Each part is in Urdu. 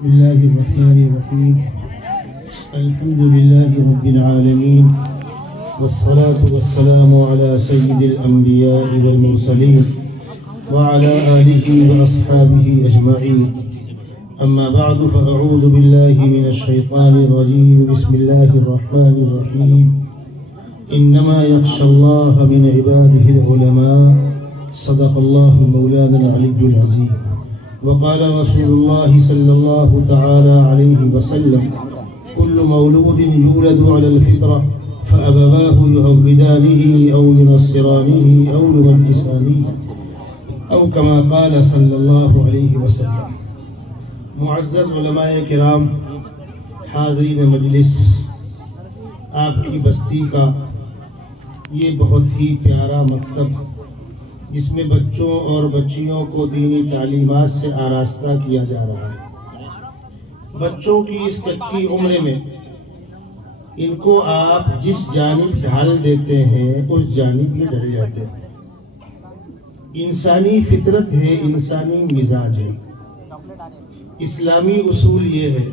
بسم الله الرحمن الرحيم. الحمد لله رب العالمين، والصلاة والسلام على سيد الأنبياء والمرسلين وعلى آله وأصحابه أجمعين. أما بعد فأعوذ بالله من الشيطان الرجيم. بسم الله الرحمن الرحيم. إنما يخشى الله من عباده العلماء. صدق الله مولانا العلي العظيم. وقال رسول الله صلى الله تعالى عليه وسلم: كل مولود يولد على الفطرة فأبواه يهودانه أو ينصرانه أو يمجسانه أو كما قال صلى الله عليه وسلم. معزز علماء کرام، حاضرین مجلس، آپ کی بستی کا یہ بہت ہی پیارا مکتب، جس میں بچوں اور بچیوں کو دینی تعلیمات سے آراستہ کیا جا رہا ہے، بچوں کی اس کچی عمر میں ان کو آپ جس جانب ڈھال دیتے ہیں اس جانب یہ ڈل جاتے ہیں۔ انسانی فطرت ہے، انسانی مزاج ہے۔ اسلامی اصول یہ ہے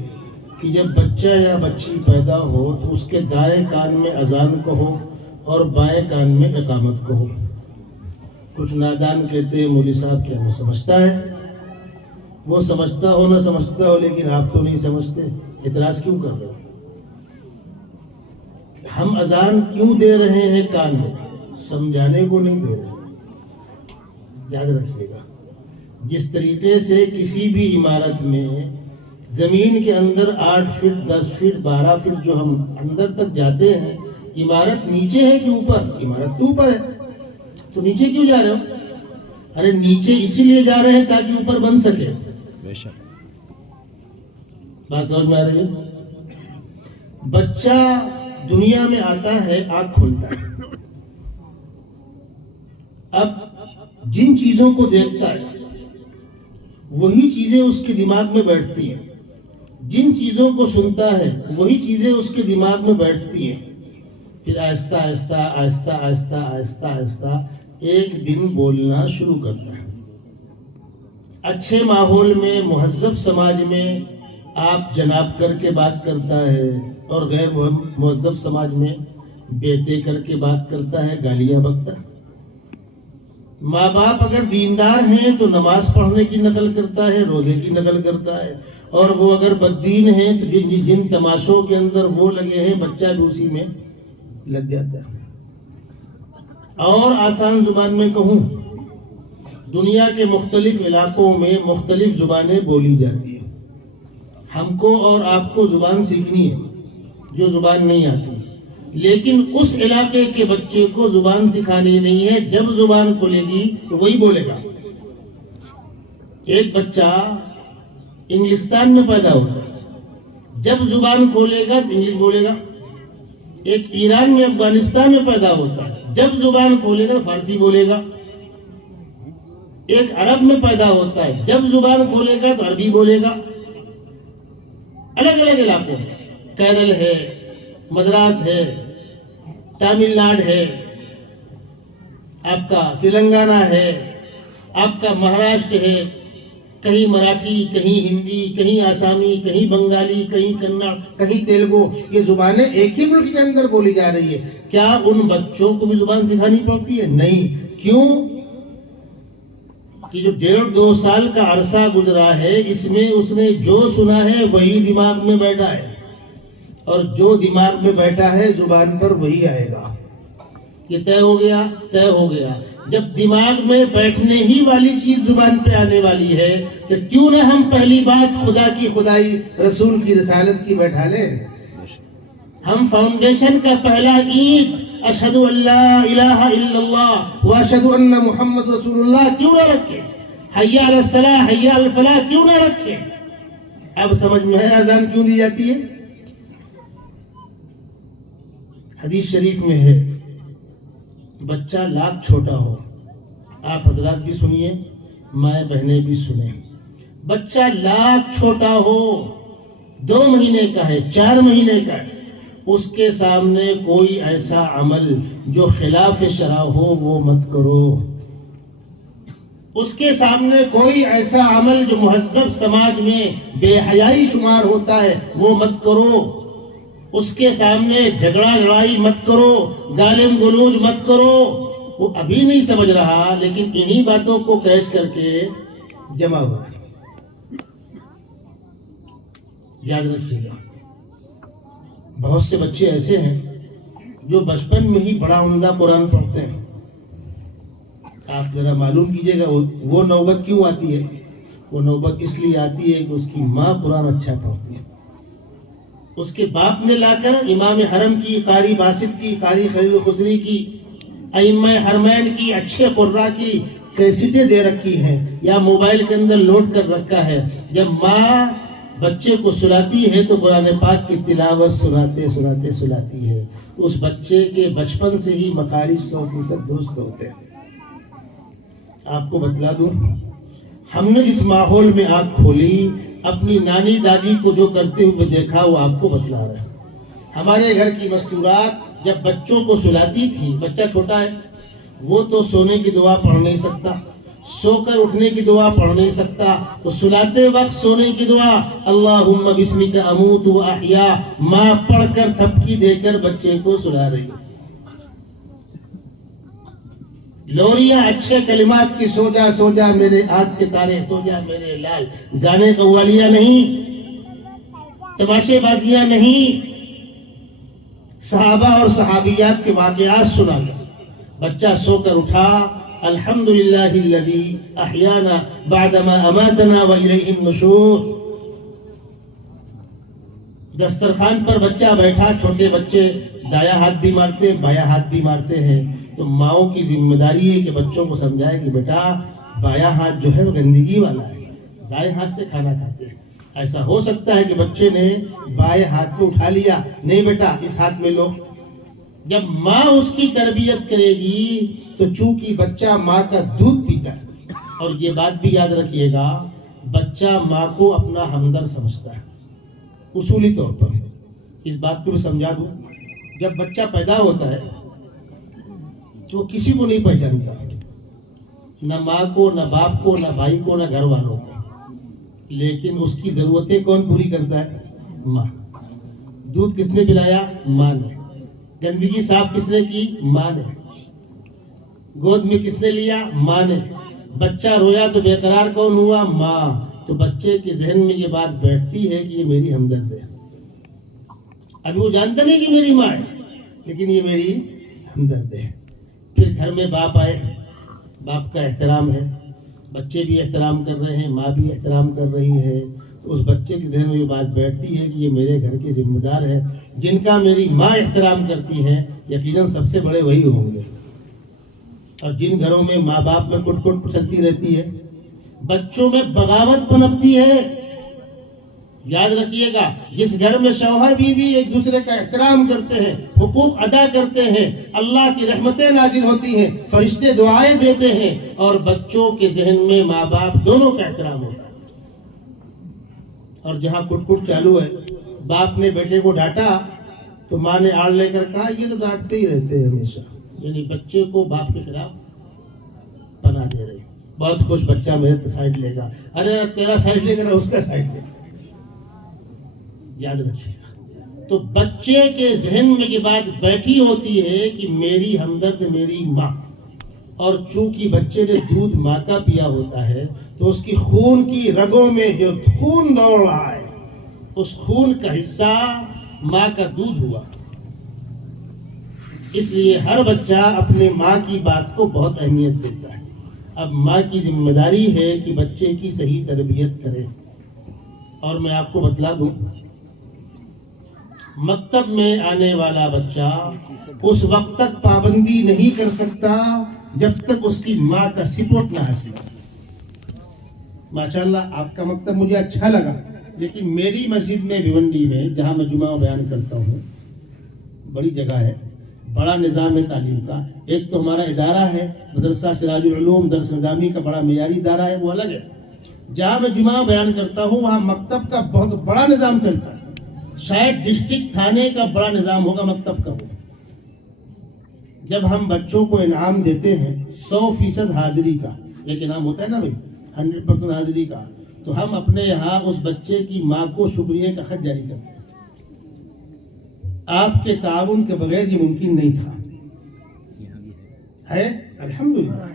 کہ جب بچہ یا بچی پیدا ہو تو اس کے دائیں کان میں اذان کہو اور بائیں کان میں اقامت کہو۔ کچھ نادان کہتے ہیں مولوی صاحب کیا وہ سمجھتا ہے؟ وہ سمجھتا ہو نہ سمجھتا ہو، لیکن آپ تو نہیں سمجھتے، اعتراض کیوں کر رہے ہو؟ ہم اذان کیوں دے رہے ہیں کان میں؟ سمجھانے کو نہیں دے رہے۔ یاد رکھیے گا، جس طریقے سے کسی بھی عمارت میں زمین کے اندر 8 فٹ 10 فٹ 12 فٹ جو ہم اندر تک جاتے ہیں، عمارت نیچے ہے کہ اوپر؟ عمارت تو اوپر ہے، تو نیچے کیوں جا رہے ہو؟ ارے نیچے اسی لیے جا رہے ہیں تاکہ اوپر بن سکے۔ بات سمجھ میں آ رہی ہے؟ بچہ دنیا میں آتا ہے، آنکھ کھولتا ہے، اب جن چیزوں کو دیکھتا ہے وہی چیزیں اس کے دماغ میں بیٹھتی ہیں، جن چیزوں کو سنتا ہے وہی چیزیں اس کے دماغ میں بیٹھتی ہیں، پھر آہستہ آہستہ آہستہ آہستہ آہستہ آہستہ ایک دن بولنا شروع کرتا ہے۔ اچھے ماحول میں، مہذب سماج میں آپ جناب کر کے بات کرتا ہے، اور غیر مہذب سماج میں بیٹے کر کے بات کرتا ہے، گالیاں بکتا ہے۔ ماں باپ اگر دیندار ہیں تو نماز پڑھنے کی نقل کرتا ہے، روزے کی نقل کرتا ہے، اور وہ اگر بددین ہیں تو جن تماشوں کے اندر وہ لگے ہیں بچہ بھی اسی میں لگ جاتا ہے۔ اور آسان زبان میں کہوں، دنیا کے مختلف علاقوں میں مختلف زبانیں بولی جاتی ہیں۔ ہم کو اور آپ کو زبان سیکھنی ہے جو زبان نہیں آتی، لیکن اس علاقے کے بچے کو زبان سکھانی نہیں ہے۔ جب زبان کھلے گی تو وہی بولے گا۔ ایک بچہ انگلستان میں پیدا ہوتا ہے، جب زبان کھولے گا تو انگلش بولے گا۔ ایک ایران میں، افغانستان میں پیدا ہوتا ہے، جب زبان کھولے گا فارسی بولے گا۔ ایک عرب میں پیدا ہوتا ہے، جب زبان کھولے گا تو عربی بولے گا۔ الگ الگ علاقوں میں، کیرل ہے، مدراس ہے، تامل ناڈو ہے، آپ کا تلنگانہ ہے، آپ کا مہاراشٹر ہے، کہیں مراٹھی، کہیں ہندی، کہیں آسامی، کہیں بنگالی، کہیں کنڑ، کہیں تیلگو۔ یہ زبانیں ایک ہی ملک کے اندر بولی جا رہی ہے۔ کیا ان بچوں کو بھی زبان سکھانی پڑتی ہے؟ نہیں۔ کیوں؟ کہ جو 1.5-2 سال کا عرصہ گزرا ہے، اس میں اس نے جو سنا ہے وہی دماغ میں بیٹھا ہے، اور جو دماغ میں بیٹھا ہے زبان پر وہی آئے گا۔ یہ طے ہو گیا، طے ہو گیا۔ جب دماغ میں بیٹھنے ہی والی چیز زبان پہ آنے والی ہے تو کیوں نہ ہم پہلی بات خدا کی خدائی، رسول کی رسالت کی بیٹھا لیں۔ ہم فاؤنڈیشن کا پہلا اینٹ اشہد ان لا الہ الا اللہ واشہد ان محمد رسول اللہ کیوں نہ رکھیں؟ حی علی الصلاۃ، حی علی الفلاح کیوں نہ رکھیں؟ اب سمجھ میں ہے اذان کیوں دی جاتی ہے؟ حدیث شریف میں ہے، بچہ لاکھ چھوٹا ہو، آپ حضرات بھی سنیے، مائیں بہنیں بھی سنیں، بچہ لاکھ چھوٹا ہو، 2 مہینے کا ہے، 4 مہینے کا ہے، اس کے سامنے کوئی ایسا عمل جو خلاف شرع ہو وہ مت کرو۔ اس کے سامنے کوئی ایسا عمل جو مہذب سماج میں بے حیائی شمار ہوتا ہے وہ مت کرو، اس کے سامنے جھگڑا لڑائی مت کرو، گالم گلوج مت کرو۔ وہ ابھی نہیں سمجھ رہا، لیکن انہی باتوں کو کیش کر کے جمع ہو رہا ہے۔ یاد رکھیے گا، بہت سے بچے ایسے ہیں جو بچپن میں ہی بڑا عمدہ قرآن پڑھتے ہیں۔ آپ ذرا معلوم کیجئے گا وہ نوبت کیوں آتی ہے؟ وہ نوبت اس لیے آتی ہے کہ اس کی ماں قرآن اچھا پڑھتی ہے، اس کے باپ نے لا کر امام حرم کی، قاری باسط کی، قاری خلیل خضری کی، ائمہ حرمین کی، اچھے قراء کی کیسٹیں دے رکھی ہیں یا موبائل کے اندر لوڈ کر رکھا ہے۔ جب ماں بچے کو سلاتی ہے تو قرآن پاک کی تلاوت سناتے سناتے سلاتی ہے، اس بچے کے بچپن سے ہی مخارج 100% درست ہوتے ہیں۔ آپ کو بتلا دوں، ہم نے اس ماحول میں آنکھ کھولی، اپنی نانی دادی کو جو کرتے ہوئے دیکھا وہ آپ کو بتلا رہا ہے۔ ہمارے گھر کی مستورات جب بچوں کو سلاتی تھی، بچہ چھوٹا ہے، وہ تو سونے کی دعا پڑھ نہیں سکتا، سو کر اٹھنے کی دعا پڑھ نہیں سکتا، تو سلاتے وقت سونے کی دعا اللہم بسمک اموت و احیا ماں پڑھ کر تھپکی دے کر بچے کو سلا رہی ہے۔ لوریاں اچھے کلمات کی، سو جا سو جا میرے آنکھ کے تارے، سو جا میرے لال، گانے قوالیاں نہیں، تماشے بازیاں نہیں، صحابہ اور صحابیات کے واقعات سنا کر بچہ سو کر اٹھا، الحمدللہ الذی احیانا بعدما اماتنا والیہ النشور۔ دسترخوان پر بچہ بیٹھا، چھوٹے بچے دایاں ہاتھ بھی مارتے بایاں ہاتھ بھی مارتے ہیں، تو ماؤں کی ذمہ داری ہے کہ بچوں کو سمجھائے کہ بیٹا بایاں ہاتھ جو ہے وہ گندگی والا ہے، دائیں ہاتھ سے کھانا کھاتے ہیں۔ ایسا ہو سکتا ہے کہ بچے نے بائیں ہاتھ کو اٹھا لیا، نہیں بیٹا اس ہاتھ میں لو۔ جب ماں اس کی تربیت کرے گی تو چونکہ بچہ ماں کا دودھ پیتا ہے، اور یہ بات بھی یاد رکھیے گا، بچہ ماں کو اپنا ہمدرد سمجھتا ہے اصولی طور پر۔ اس بات کو بھی سمجھا دوں، جب بچہ پیدا ہوتا ہے تو کسی کو نہیں پہچانتا، نہ ماں کو، نہ باپ کو، نہ بھائی کو، نہ گھر والوں کو، لیکن اس کی ضرورتیں کون پوری کرتا ہے؟ ماں۔ دودھ کس نے پلایا؟ ماں نے۔ گندگی صاف کس نے کی؟ ماں نے۔ گود میں کس نے لیا؟ ماں نے۔ بچہ رویا تو بے قرار کون ہوا؟ ماں۔ تو بچے کے ذہن میں یہ بات بیٹھتی ہے کہ یہ میری ہمدرد ہے۔ ابھی وہ جانتا نہیں کہ میری ماں ہے، لیکن یہ میری ہمدرد ہے۔ پھر گھر میں باپ آئے، باپ کا احترام ہے، بچے بھی احترام کر رہے ہیں، ماں بھی احترام کر رہی ہے، تو اس بچے کے ذہن میں یہ بات بیٹھتی ہے کہ یہ میرے گھر کے ذمہ دار ہے، جن کا میری ماں احترام کرتی ہے یقیناً سب سے بڑے وہی ہوں گے۔ اور جن گھروں میں ماں باپ میں کٹ کٹ چلتی رہتی ہے، بچوں میں بغاوت پنپتی ہے، یاد رکھیے گا، جس گھر میں شوہر بیوی ایک دوسرے کا احترام کرتے ہیں، حقوق ادا کرتے ہیں، اللہ کی رحمتیں نازل ہوتی ہیں، فرشتے دعائیں دیتے ہیں، اور بچوں کے ذہن میں ماں باپ دونوں کا احترام ہوتا ہے۔ اور جہاں کٹ کٹ چالو ہے، باپ نے بیٹے کو ڈانٹا تو ماں نے آڑ لے کر کہا یہ تو ڈانٹتے ہی رہتے ہیں ہمیشہ، یعنی بچے کو باپ کے خلاف پناہ دے رہے، بہت خوش بچہ میرے سائڈ لے گا، ارے تیرا سائڈ لے کر اس کا سائڈ لے گا۔ یاد رکھیے گا، تو بچے کے ذہن میں یہ بات بیٹھی ہوتی ہے کہ میری ہمدرد میری ماں، اور چونکہ بچے نے دودھ ماں کا پیا ہوتا ہے تو اس کی خون کی رگوں میں جو خون دوڑ رہا ہے، اس خون کا حصہ ماں کا دودھ ہوا۔ اس لیے ہر بچہ اپنے ماں کی بات کو بہت اہمیت دیتا ہے۔ اب ماں کی ذمہ داری ہے کہ بچے کی صحیح تربیت کرے۔ اور میں آپ کو بتلا دوں، مکتب میں آنے والا بچہ اس وقت تک پابندی نہیں کر سکتا جب تک اس کی ماں کا سپورٹ نہ حاصل ہو۔ ماشاءاللہ آپ کا مکتب مجھے اچھا لگا، لیکن میری مسجد میں بھیونڈی میں جہاں میں جمعہ بیان کرتا ہوں، بڑی جگہ ہے، بڑا نظام ہے تعلیم کا۔ ایک تو ہمارا ادارہ ہے مدرسہ سراج العلوم درس نظامی کا، بڑا معیاری ادارہ ہے، وہ الگ ہے۔ جہاں میں جمعہ بیان کرتا ہوں وہاں مکتب کا بہت بڑا نظام چلتا ہے، شاید ڈسٹرکٹ تھانے کا بڑا نظام ہوگا مکتب کا۔ وہ جب ہم بچوں کو انعام دیتے ہیں 100% حاضری کا، ایک انعام ہوتا ہے نا بھائی 100% حاضری کا، تو ہم اپنے یہاں اس بچے کی ماں کو شکریہ کا خط جاری کرتے ہیں. آپ کے تعاون کے بغیر یہ ممکن نہیں تھا. ہے الحمدللہ،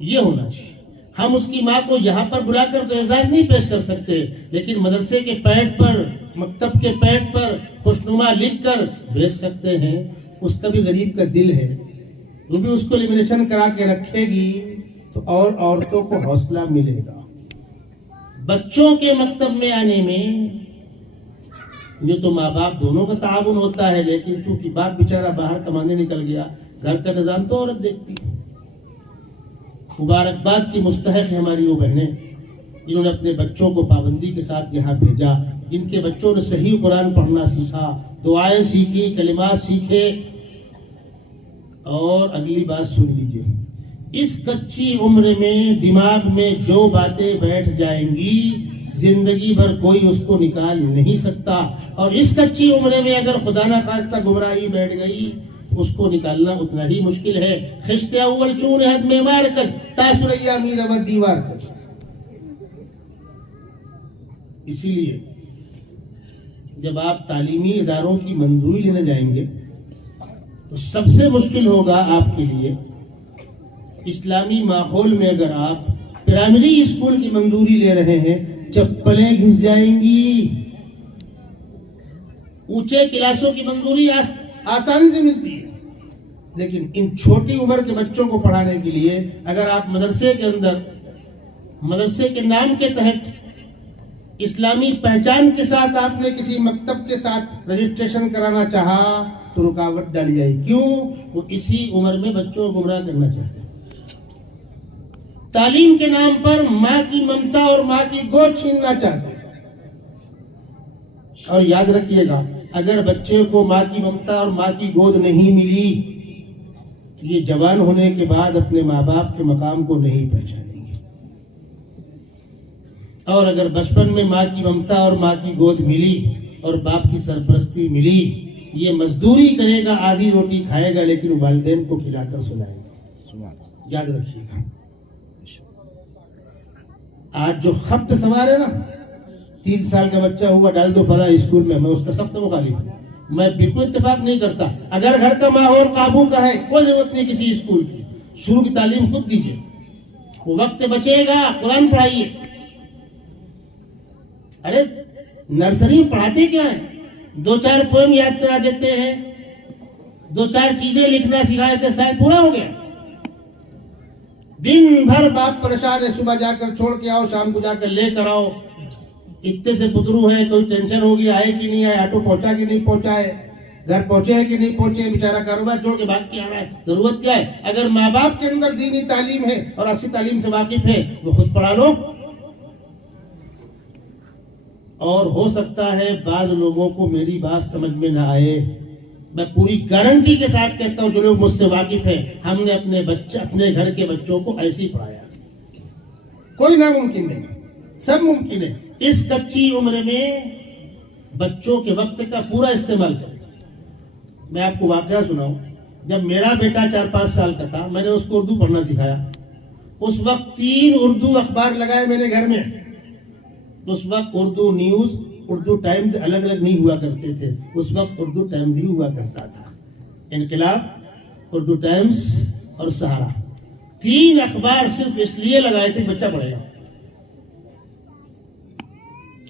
یہ ہونا چاہیے. ہم اس کی ماں کو یہاں پر بلا کر تو اعزاز نہیں پیش کر سکتے، لیکن مدرسے کے پیڈ پر، مکتب کے پیڈ پر خوشنما لکھ کر بھیج سکتے ہیں. اس کا بھی غریب کا دل ہے، وہ بھی اس کو لیمینیشن کرا کے رکھے گی تو اور عورتوں کو حوصلہ ملے گا. بچوں کے مکتب میں آنے میں یہ تو ماں باپ دونوں کا تعاون ہوتا ہے، لیکن چونکہ باپ بیچارہ باہر کمانے نکل گیا، گھر کا نظام تو عورت دیکھتی. مبارکباد کی مستحق ہے ہماری وہ بہنیں جنہوں نے اپنے بچوں کو پابندی کے ساتھ یہاں بھیجا، جن کے بچوں نے صحیح قرآن پڑھنا سیکھا، دعائیں سیکھی، کلمات سیکھے. اور اگلی بات سن لیجیے، اس کچی عمر میں دماغ میں جو باتیں بیٹھ جائیں گی زندگی بھر کوئی اس کو نکال نہیں سکتا. اور اس کچی عمر میں اگر خدا نہ خواستہ گمراہی بیٹھ گئی تو اس کو نکالنا اتنا ہی مشکل ہے. خشت اول چون حد میں مار کر تاثریا میر ابد دیوار کر. اسی لیے جب آپ تعلیمی اداروں کی منظوری لینے جائیں گے تو سب سے مشکل ہوگا آپ کے لیے اسلامی ماحول میں. اگر آپ پرائمری اسکول کی منظوری لے رہے ہیں چپلیں گھس جائیں گی. اونچے کلاسوں کی منظوری آسانی سے ملتی ہے، لیکن ان چھوٹی عمر کے بچوں کو پڑھانے کے لیے اگر آپ مدرسے کے اندر، مدرسے کے نام کے تحت اسلامی پہچان کے ساتھ آپ نے کسی مکتب کے ساتھ رجسٹریشن کرانا چاہا تو رکاوٹ ڈالی جائے. کیوں؟ وہ اسی عمر میں بچوں کو گمراہ کرنا چاہتے ہیں. تعلیم کے نام پر ماں کی ممتا اور ماں کی گود چھیننا چاہتے ہیں. اور یاد رکھیے گا، اگر بچے کو ماں کی ممتا اور ماں کی گود نہیں ملی تو یہ جوان ہونے کے بعد اپنے ماں باپ کے مقام کو نہیں پہچانیں گے. اور اگر بچپن میں ماں کی ممتا اور ماں کی گود ملی اور باپ کی سرپرستی ملی، یہ مزدوری کرے گا، آدھی روٹی کھائے گا، لیکن والدین کو کھلا کر سلائے گا. یاد رکھیے گا. آج جو خبط سوار ہے نا، 3 سال کا بچہ ہوا ڈال دو فلاں اسکول میں، میں اس کا سخت مخالف ہوں. میں بالکل اتفاق نہیں کرتا. اگر گھر کا ماحول قابو کا ہے کوئی ضرورت نہیں کسی اسکول کی. شروع کی تعلیم خود دیجیے، وہ وقت بچے گا قرآن پڑھائیے. ارے نرسری میں پڑھاتے کیا ہیں؟ 2-4 پوئم یاد کرا دیتے ہیں، 2-4 چیزیں لکھنا سکھا دیتے، سال پورا ہو گیا. دن بھر باپ پریشان ہے، صبح جا کر چھوڑ کے آؤ، شام کو جا کر لے کر آؤ. اتنے سے پترو ہیں، کوئی ٹینشن ہوگی آئے کہ نہیں آئے، آٹو پہنچا کہ نہیں پہنچائے، گھر پہنچے ہے کہ نہیں پہنچے، بیچارہ کاروبار چھوڑ کے بھاگ کے آ رہا ہے. ضرورت کیا ہے؟ اگر ماں باپ کے اندر دینی تعلیم ہے اور اصلی تعلیم سے واقف ہے وہ خود پڑھا لو. اور ہو سکتا ہے بعض لوگوں کو میری بات سمجھ میں نہ آئے، میں پوری گارنٹی کے ساتھ کہتا ہوں جو لوگ مجھ سے واقف ہیں، ہم نے اپنے گھر کے بچوں کو ایسے ہی پڑھایا. کوئی ناممکن نہیں، سب ممکن ہے. اس کچی عمر میں بچوں کے وقت کا پورا استعمال کریں. میں آپ کو واقعہ سناؤں. جب میرا بیٹا 4-5 سال کا تھا، میں نے اس کو اردو پڑھنا سکھایا. اس وقت 3 اردو اخبار لگائے میں نے گھر میں. اس وقت اردو نیوز، اردو ٹائمز الگ الگ نہیں ہوا کرتے تھے، اس وقت اردو ٹائمز ہی ہوا کرتا تھا. انقلاب، اردو ٹائمز اور سہارا، 3 اخبار صرف اس لیے لگائے تھے بچہ پڑھے گا.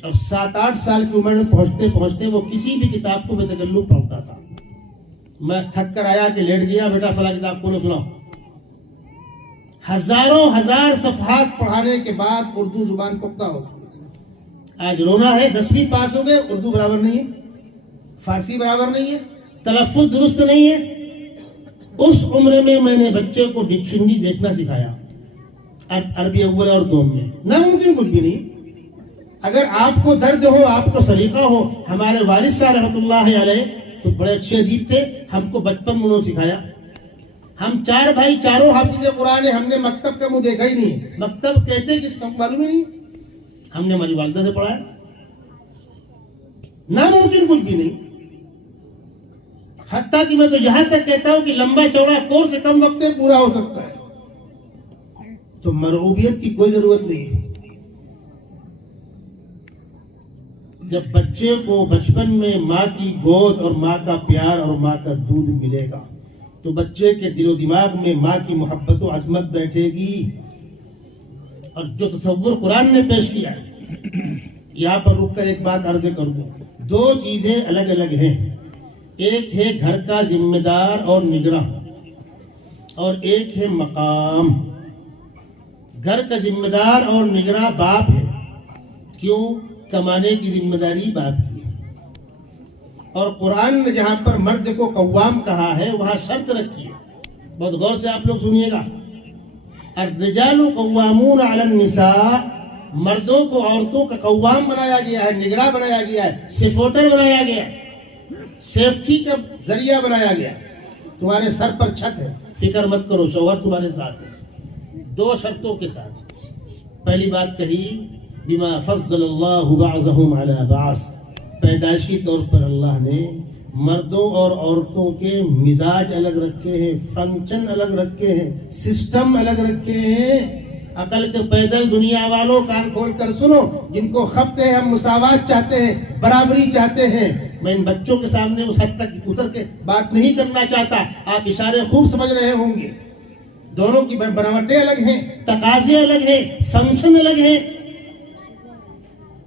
اب 7-8 سال کی عمر میں پہنچتے پہنچتے وہ کسی بھی کتاب کو بے تکلف پڑھتا تھا. میں تھک کر آیا کہ لیٹ گیا، بیٹا فلاں کتاب کو سناؤ. ہزار صفحات پڑھانے کے بعد اردو زبان پختہ ہوتی. آج رونا ہے، 10ویں پاس ہو گئے، اردو برابر نہیں ہے، فارسی برابر نہیں ہے، تلفظ درست نہیں ہے. اس عمر میں میں نے بچے کو ڈکشنری دیکھنا سکھایا عربی اول اور دوم میں. ناممکن کچھ بھی نہیں. اگر آپ کو درد ہو، آپ کو سلیقہ ہو، ہمارے والد صاحب رحمۃ اللہ علیہ خود بڑے اچھے ادیب تھے، ہم کو بچپن میں انہوں نے سکھایا. ہم 4 بھائی، چاروں حافظ قرآن ہیں. ہم نے مکتب کا منہ دیکھا ہی نہیں. مکتب کہتے کس کا معلوم ہی نہیں. ہم نے ہماری والدہ سے پڑھا ہے. ناممکن کچھ بھی نہیں. حتیٰ کہ میں تو یہاں تک کہتا ہوں کہ لمبا چوڑا کورس کم وقت میں پورا ہو سکتا ہے. مرغوبیت کی کوئی ضرورت نہیں. جب بچے کو بچپن میں ماں کی گود اور ماں کا پیار اور ماں کا دودھ ملے گا تو بچے کے دل و دماغ میں ماں کی محبت و عظمت بیٹھے گی. اور جو تصور قرآن نے پیش کیا ہے، یہاں پر رک کر ایک بات عرض کر دوں. دو چیزیں الگ الگ ہیں. ایک ہے گھر کا ذمہ دار اور نگراں، اور ایک ہے مقام. گھر کا ذمہ دار اور نگراں باپ ہے. کیوں؟ کمانے کی ذمہ داری باپ کی ہے. اور قرآن نے جہاں پر مرد کو قوام کہا ہے وہاں شرط رکھی ہے. بہت غور سے آپ لوگ سنیے گا. الرجال قوامون علی النساء، مردوں کو عورتوں کا قوام بنایا گیا ہے، نگراں بنایا گیا ہے، سپورٹر بنایا گیا ہے، سیفٹی کا ذریعہ بنایا گیا. تمہارے سر پر چھت ہے، فکر مت کرو، شوہر تمہارے ساتھ ہے. دو شرطوں کے ساتھ. پہلی بات کہی بما فضل اللہ بعضهم علی بعض، پیدائشی طور پر اللہ نے مردوں اور عورتوں کے مزاج الگ رکھے ہیں، فنکشن الگ رکھے ہیں، سسٹم الگ رکھے ہیں. عقل کے پیدل دنیا والوں کان کھول کر سنو، جن کو خبتے ہیں ہم مساوات چاہتے ہیں، برابری چاہتے ہیں. میں ان بچوں کے سامنے اس حد تک اتر کے بات نہیں کرنا چاہتا، آپ اشارے خوب سمجھ رہے ہوں گے. دونوں کی بناوٹیں الگ ہیں، تقاضے الگ ہیں، فنکشن الگ ہیں.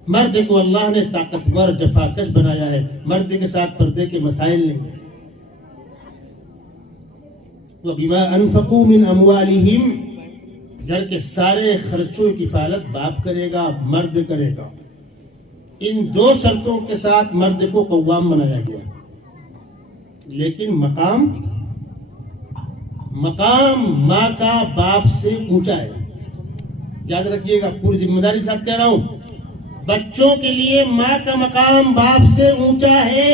مرد کو اللہ نے طاقتور جفاکش بنایا ہے، مرد کے ساتھ پردے کے مسائل نہیں ہیں. وَبِمَا أَنفَقُوا مِنْ أَمْوَالِهِمْ، گھر کے سارے خرچوں کی کفالت باپ کرے گا، مرد کرے گا. ان دو شرطوں کے ساتھ مرد کو قوام بنایا گیا. لیکن مقام ماں کا باپ سے اونچا ہے. یاد رکھیے گا، پوری ذمہ داری ساتھ کہہ رہا ہوں. بچوں کے لیے ماں کا مقام باپ سے اونچا ہے،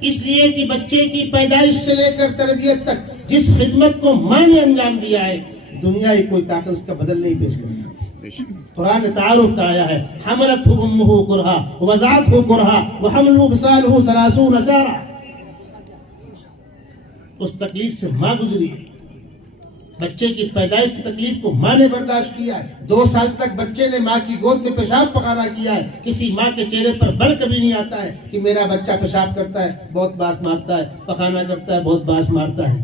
اس لیے کہ بچے کی پیدائش سے لے کر تربیت تک جس خدمت کو ماں نے انجام دیا ہے، دنیا کی کوئی طاقت اس کا بدل نہیں پیش کر سکتی. قرآن نے تعارف کرایا ہے، حملتہ امہ کرہا ووضعتہ کرہا وحملہ وفصالہ 30 شہرا. اس تکلیف سے ماں گزری. بچے کی پیدائش کی تکلیف کو ماں نے برداشت کیا ہے. 2 سال تک بچے نے ماں کی گود میں پیشاب پخانا کیا ہے. کسی ماں کے چہرے پر بل کبھی نہیں آتا ہے کہ میرا بچہ پیشاب کرتا ہے بہت بات مارتا ہے، پخانا کرتا ہے بہت باس مارتا ہے،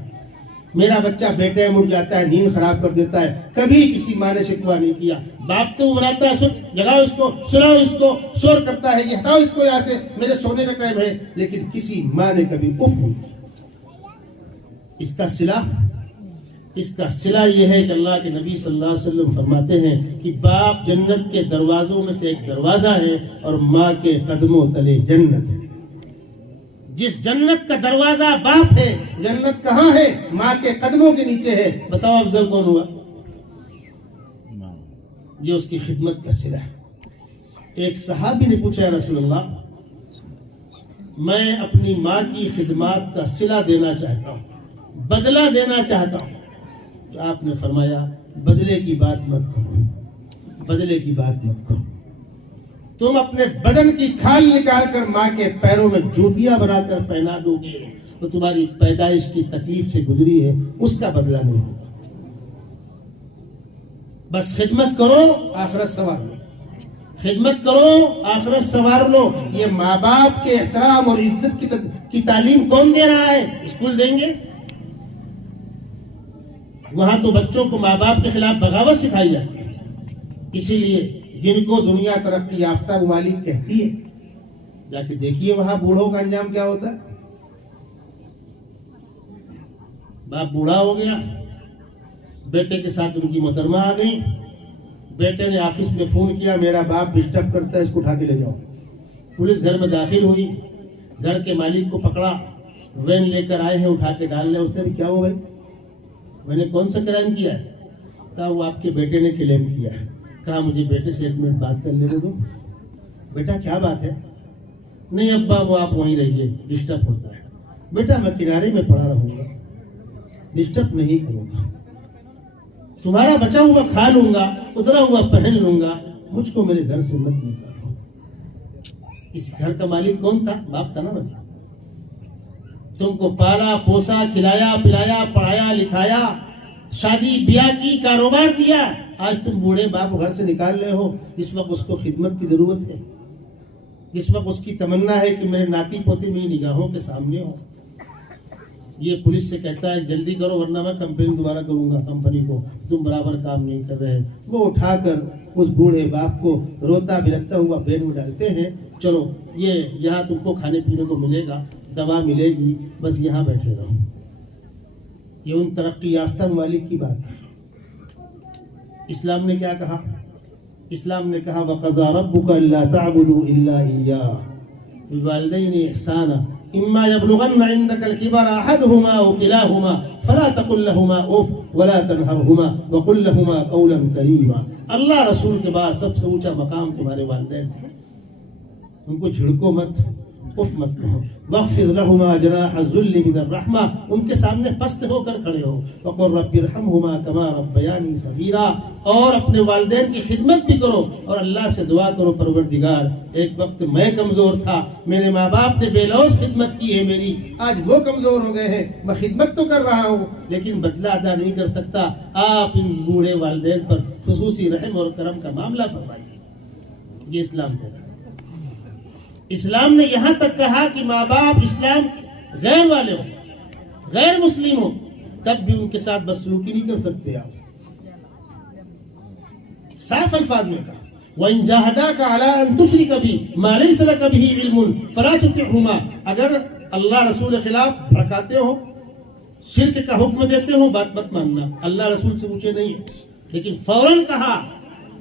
میرا بچہ بیٹے مڑ جاتا ہے، نیند خراب کر دیتا ہے. کبھی کسی ماں نے شکوہ نہیں کیا. باپ تو بناتا ہے، جگاؤ اس کو، سلاؤ اس کو، شور کرتا ہے، یہ ہٹاؤ اس کو یہاں سے، میرے سونے کا ٹائم ہے. لیکن کسی ماں نے کبھی اف نہیں کی. اس کا صلہ یہ ہے کہ اللہ کے نبی صلی اللہ علیہ وسلم فرماتے ہیں کہ باپ جنت کے دروازوں میں سے ایک دروازہ ہے اور ماں کے قدموں تلے جنت ہے. جس جنت کا دروازہ باپ ہے، جنت کہاں ہے؟ ماں کے قدموں کے نیچے ہے. بتاؤ افضل کون ہوا؟ یہ اس کی خدمت کا صلہ ہے. ایک صحابی نے پوچھا، یا رسول اللہ، میں اپنی ماں کی خدمات کا صلہ دینا چاہتا ہوں، بدلہ دینا چاہتا ہوں. تو آپ نے فرمایا، بدلے کی بات مت کرو، بدلے کی بات مت کرو. تم اپنے بدن کی کھال نکال کر ماں کے پیروں میں جوتیاں بنا کر پہنا دو گے، تو تمہاری پیدائش کی تکلیف سے گزری ہے اس کا بدلہ نہیں ہوگا. بس خدمت کرو، آخرت سنوار لو. خدمت کرو، آخرت سنوار لو. یہ ماں باپ کے احترام اور عزت کی تعلیم کون دے رہا ہے؟ اسکول دیں گے؟ وہاں تو بچوں کو ماں باپ کے خلاف بغاوت سکھائی جاتی ہے. اسی لیے جن کو دنیا ترقی یافتہ ممالک کہتی ہے، جا کے دیکھیے وہاں بوڑھوں کا انجام کیا ہوتا ہے. باپ بوڑھا ہو گیا، بیٹے کے ساتھ ان کی محترمہ آ گئی. بیٹے نے آفس میں فون کیا، میرا باپ ڈسٹرب کرتا ہے، اس کو اٹھا کے لے جاؤ. پولیس گھر میں داخل ہوئی، گھر کے مالک کو پکڑا، وین لے کر آئے ہیں، اٹھا کے ڈال لیں. اس نے بھی کیا ہوا بھائی، میں نے کون سا کرائم کیا ہے؟ کہا وہ آپ کے بیٹے نے کلیم کیا ہے. کہا مجھے بیٹے سے 1 منٹ بات کر لینے دو. بیٹا کیا بات ہے؟ نہیں ابا وہ آپ وہیں رہیے، ڈسٹرب ہوتا ہے. بیٹا میں کنارے میں پڑا رہوں گا، ڈسٹرب نہیں کروں گا، تمہارا بچا ہوا کھا لوں گا، اترا ہوا پہن لوں گا، مجھ کو میرے گھر سے مت نکالو. اس گھر کا مالک کون تھا؟ باپ تھا نا بھائی. تم کو پالا پوسا، کھلایا پلایا، پڑھایا لکھایا، شادی بیاہ کی، کاروبار دیا، آج تم بوڑھے باپ گھر سے نکال رہے ہو جس وقت اس کو خدمت کی ضرورت ہے، جس وقت اس کی تمنا ہے کہ میرے ناتی پوتے میری نگاہوں کے سامنے ہو۔ یہ پولیس سے کہتا ہے جلدی کرو ورنہ میں کمپلین دوبارہ کروں گا کمپنی کو، تم برابر کام نہیں کر رہے۔ وہ اٹھا کر اس بوڑھے باپ کو روتا بلکتا ہوا بین میں ڈالتے ہیں، چلو یہ یہاں تم کو کھانے پینے کو ملے گا، دوا ملے گی، بس یہاں بیٹھے رہو۔ یہ ان ترقی یافتہ ممالک کی بات ہے۔ اسلام نے کیا کہا؟ اسلام نے کہا وَقَضَىٰ رَبُّكَ أَلَّا تَعْبُدُوا إِلَّا إِيَّاهُ بِالْوَالِدَيْنِ إِحْسَانًا إِمَّا يَبْلُغَنَّ عِندَكَ الْكِبَرَ أَحَدُهُمَا أَوْ كِلَاهُمَا فَلَا تَقُل لَّهُمَا أُفٍّ وَلَا تَنْهَرْهُمَا وَقُل لَّهُمَا قَوْلًا كَرِيمًا۔ اللہ رسول کے بعد سب سے اونچا مقام تمہارے والدین ہے، ان کو جھڑکو مت، اف مت کہو۔ وَاخْفِضْ لَهُمَا جَنَاحَ الذُّلِّ مِنَ الرَّحْمَةِ، ان کے سامنے پست ہو کر کھڑے ہو۔ وَقُل رَّبِّ ارْحَمْهُمَا كَمَا رَبَّيَانِي صَغِيرًا، اور اپنے والدین کی خدمت بھی کرو اور اللہ سے دعا کرو پروردگار ایک وقت میں کمزور تھا، میرے ماں باپ نے بے لوث خدمت کی ہے میری، آج وہ کمزور ہو گئے ہیں، میں خدمت تو کر رہا ہوں لیکن بدلہ ادا نہیں کر سکتا، آپ ان بوڑھے والدین پر خصوصی رحم اور کرم کا معاملہ فرمائیے۔ یہ اسلام دے رہا ہے۔ اسلام نے یہاں تک کہا کہ ماں باپ اسلام غیر والے ہوں، غیر مسلم ہوں، تب بھی ان کے ساتھ بدسلوکی نہیں کر سکتے آپ۔ صاف الفاظ میں کہا وَإِن جَاهَدَاكَ عَلَىٰ أَن تُشْرِكَ بِي مَا لَيْسَ لَكَ بِهِ عِلْمٌ فَلَا تُطِعْهُمَا، اگر اللہ رسول کے خلاف بھڑکاتے ہو، شرک کا حکم دیتے ہو، بات مت ماننا، اللہ رسول سے اونچے نہیں ہے۔ لیکن فوراً کہا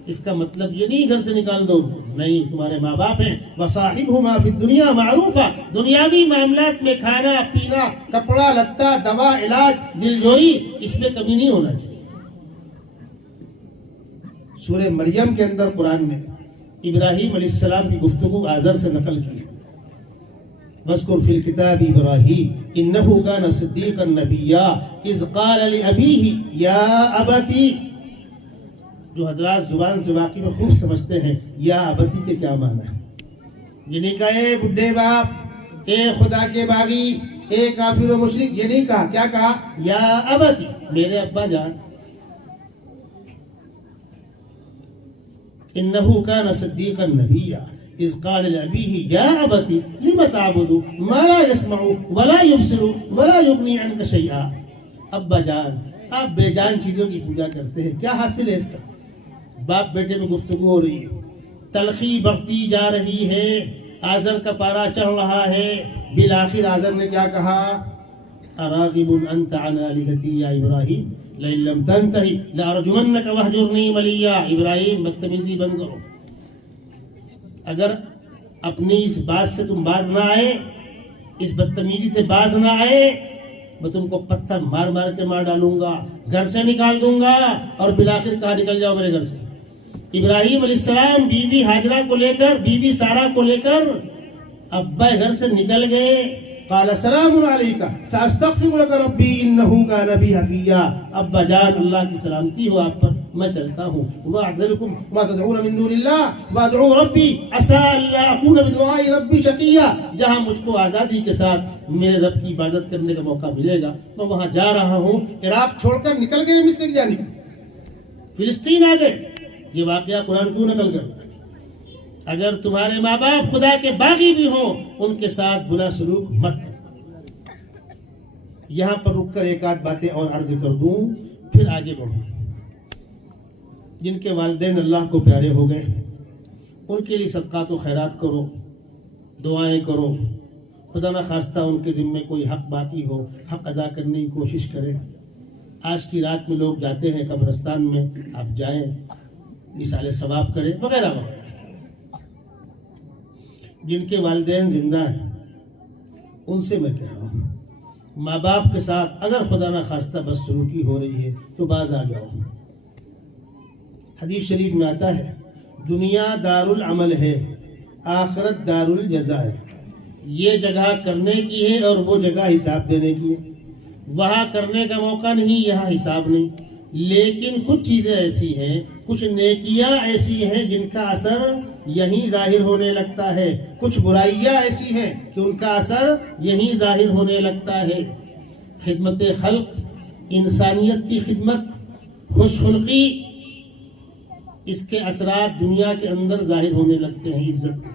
اس کا مطلب یہ نہیں گھر سے نکال دو، نہیں، تمہارے ماں باپ ہیں، وَصَاحِبْهُمَا فِي الدُّنْيَا مَعْرُوفًا، دنیاوی معاملات میں کھانا پینا، کپڑا لتا، دوا علاج، دل جوئی، اس میں کمی نہیں ہونا چاہیے۔ سورہ مریم کے اندر قرآن نے ابراہیم علیہ السلام کی گفتگو آزر سے نقل کی۔ وَاذْكُرْ فِي الْكِتَابِ إِبْرَاهِيمَ إِنَّهُ كَانَ صِدِّيقًا نَبِيًّا إِذْ قَالَ لِأَبِيهِ يَا أَبَتِ، جو حضرات زبان سے واقعی میں خوب سمجھتے ہیں یا ابتی کے کیا معنی ہے۔ یہ نہیں کہا اے بڈھے باپ، اے خدا کے باغی، اے کافر و مشرک، یہ نہیں کہا، کیا کہا؟ یا ابتی، میرے ابا جان۔ انہ کان صدیقا نبیا اذ قال لابیہ یا ابتی لم تعبد ما لا يسمع ولا يبصر ولا یغنی عنک شیئا۔ ابا جان، آپ بے جان چیزوں کی پوجا کرتے ہیں، کیا حاصل ہے اس کا؟ باپ بیٹے میں گفتگو ہو رہی ہے، تلخی بڑھتی جا رہی ہے، آزر کا پارا چڑھ رہا ہے۔ بالآخر آزر نے کیا کہا؟ اراغب انت عن آلہتی یا ابراہیم لئن لم تنتہی لارجمنک وہجرنی ملیا۔ ابراہیم بدتمیزی بند کرو، اگر اپنی اس بات سے تم باز نہ آئے، اس بدتمیزی سے باز نہ آئے، میں تم کو پتھر مار مار کے مار ڈالوں گا، گھر سے نکال دوں گا، اور بالآخر کہا نکل جاؤ میرے گھر سے۔ ابراہیم علیہ السلام بیوی حاجرہ کو لے کر، بیوی سارہ کو لے کر ابا گھر سے نکل گئے۔ قال سلام علیک ساستغفر لک ربی انہ کان بی حفیا۔ ابا جان، اللہ کی سلامتی ہو آپ پر، میں چلتا ہوں۔ واعذرکم ما تدعون من دون اللہ وادعو ربی عسى الا اکون بدعاء ربی شقیا۔ جہاں مجھ کو آزادی کے ساتھ میرے رب کی عبادت کرنے کا موقع ملے گا میں وہاں جا رہا ہوں۔ عراق چھوڑ کر نکل گئے مصر کی جانب، فلسطین آ گئے۔ یہ واقعہ قرآن کیوں نقل کر رہا ہے؟ اگر تمہارے ماں باپ خدا کے باغی بھی ہوں، ان کے ساتھ برا سلوک مت کرو۔ یہاں پر رک کر ایک آدھ باتیں اور عرض کر دوں، پھر آگے بڑھوں۔ جن کے والدین اللہ کو پیارے ہو گئے، ان کے لیے صدقات و خیرات کرو، دعائیں کرو۔ خدا نہ خواستہ ان کے ذمے کوئی حق باقی ہو، حق ادا کرنے کی کوشش کریں۔ آج کی رات میں لوگ جاتے ہیں قبرستان میں، آپ جائیں، ایصال ثواب کریں، وغیرہ وغیرہ۔ جن کے والدین زندہ ہیں ان سے میں کہہ رہا ہوں، ماں باپ کے ساتھ اگر خدا نہ خواستہ بدسلوکی ہو رہی ہے تو باز آ جاؤ۔ حدیث شریف میں آتا ہے دنیا دار العمل ہے، آخرت دار الجزا ہے۔ یہ جگہ کرنے کی ہے اور وہ جگہ حساب دینے کی ہے۔ وہاں کرنے کا موقع نہیں، یہاں حساب نہیں۔ لیکن کچھ چیزیں ایسی ہیں، کچھ نیکیاں ایسی ہیں جن کا اثر یہیں ظاہر ہونے لگتا ہے، کچھ برائیاں ایسی ہیں کہ ان کا اثر یہیں ظاہر ہونے لگتا ہے۔ خدمت خلق، انسانیت کی خدمت، خوش خلقی، اس کے اثرات دنیا کے اندر ظاہر ہونے لگتے ہیں عزت کے۔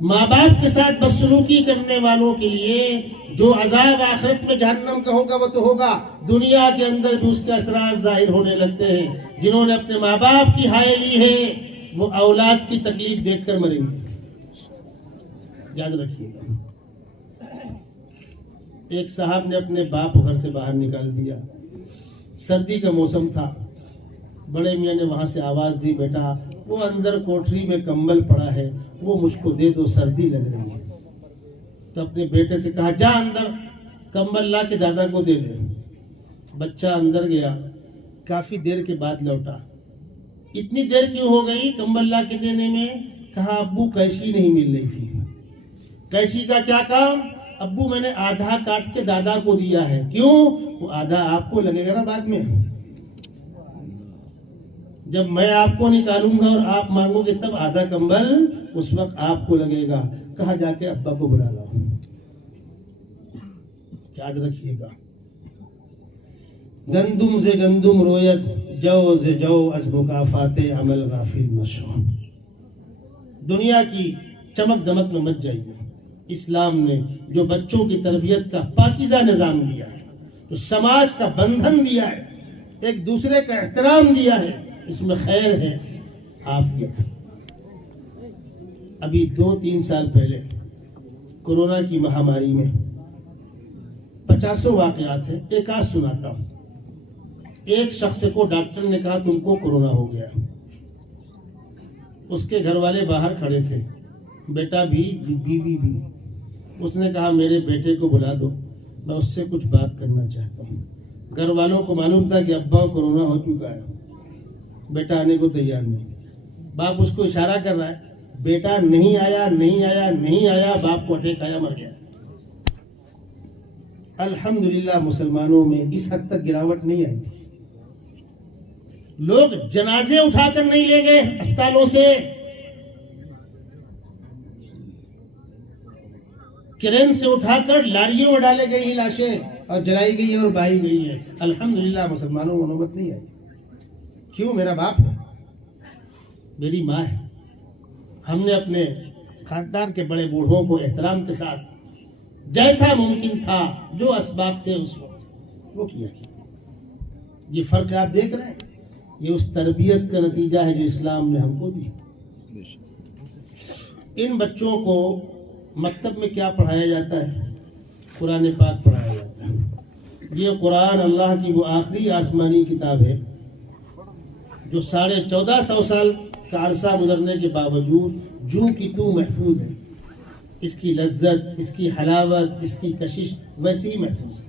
ماں باپ کے ساتھ بدسلوکی کرنے والوں کے لیے جو عذاب آخرت میں جہنم کا ہوگا وہ تو ہوگا، دنیا کے اندر بھی اس کے اثرات ظاہر ہونے لگتے ہیں۔ جنہوں نے اپنے ماں باپ کی ہائے لی ہے وہ اولاد کی تکلیف دیکھ کر مریں گے، یاد رکھیے گا۔ ایک صاحب نے اپنے باپ کو گھر سے باہر نکال دیا، سردی کا موسم تھا، بڑے میاں نے وہاں سے آواز دی، بیٹا وہ اندر کوٹری میں کمبل پڑا ہے وہ مجھ کو دے دو، سردی لگ رہی ہے۔ تو اپنے بیٹے سے کہا جا اندر کمبل لا کے دادا کو دے دے۔ بچہ اندر گیا، کافی دیر کے بعد لوٹا۔ اتنی دیر کیوں ہو گئی کمبل لا کے دینے میں؟ کہا ابو قینچی نہیں مل رہی تھی۔ قینچی کا کیا کام؟ ابو میں نے آدھا کاٹ کے دادا کو دیا ہے۔ کیوں؟ وہ آدھا آپ کو لگے گا نا بعد میں، جب میں آپ کو نکالوں گا اور آپ مانگو گے تب آدھا کمبل اس وقت آپ کو لگے گا۔ کہا جا کے ابا کو بلا لاؤ۔ یاد رکھیے گا، گندم سے گندم رویت، جو سے جو از مکافات عمل غافل مشو۔ دنیا کی چمک دمک میں مت جائیے۔ اسلام نے جو بچوں کی تربیت کا پاکیزہ نظام دیا ہے، جو سماج کا بندھن دیا ہے، ایک دوسرے کا احترام دیا ہے، اس میں خیر ہے، عافیت۔ ابھی 2-3 سال پہلے کورونا کی مہاماری میں 50 واقعات ہیں، ایک آج سناتا ہوں۔ ایک شخص کو ڈاکٹر نے کہا تم کو کورونا ہو گیا۔ اس کے گھر والے باہر کھڑے تھے، بیٹا بھی بیوی بھی۔ اس نے کہا میرے بیٹے کو بلا دو، میں اس سے کچھ بات کرنا چاہتا ہوں۔ گھر والوں کو معلوم تھا کہ ابا کو کورونا ہو چکا ہے، بیٹا آنے کو تیار نہیں۔ باپ اس کو اشارہ کر رہا ہے، بیٹا نہیں آیا نہیں آیا نہیں آیا، باپ کو اٹیک آیا، مر گیا۔ الحمدللہ مسلمانوں میں اس حد تک گراوٹ نہیں آئی تھی۔ لوگ جنازے اٹھا کر نہیں لے گئے اسپتالوں سے، کرین سے اٹھا کر لاریوں میں ڈالے گئی لاشیں اور جلائی گئی اور بہائی گئی ہے۔ الحمدللہ مسلمانوں کو نوبت نہیں آئی۔ کیوں؟ میرا باپ ہے، میری ماں ہے۔ ہم نے اپنے خاندان کے بڑے بوڑھوں کو احترام کے ساتھ جیسا ممکن تھا، جو اسباب تھے اس وقت وہ کیا۔ یہ فرق آپ دیکھ رہے ہیں، یہ اس تربیت کا نتیجہ ہے جو اسلام نے ہم کو دی۔ ان بچوں کو مکتب میں کیا پڑھایا جاتا ہے؟ قرآن پاک پڑھایا جاتا ہے۔ یہ قرآن اللہ کی وہ آخری آسمانی کتاب ہے جو 1450 سال کا عرصہ گزرنے کے باوجود جو کی تو محفوظ ہے۔ اس کی لذت، اس کی حلاوت، اس کی کشش ویسی ہی محفوظ ہے۔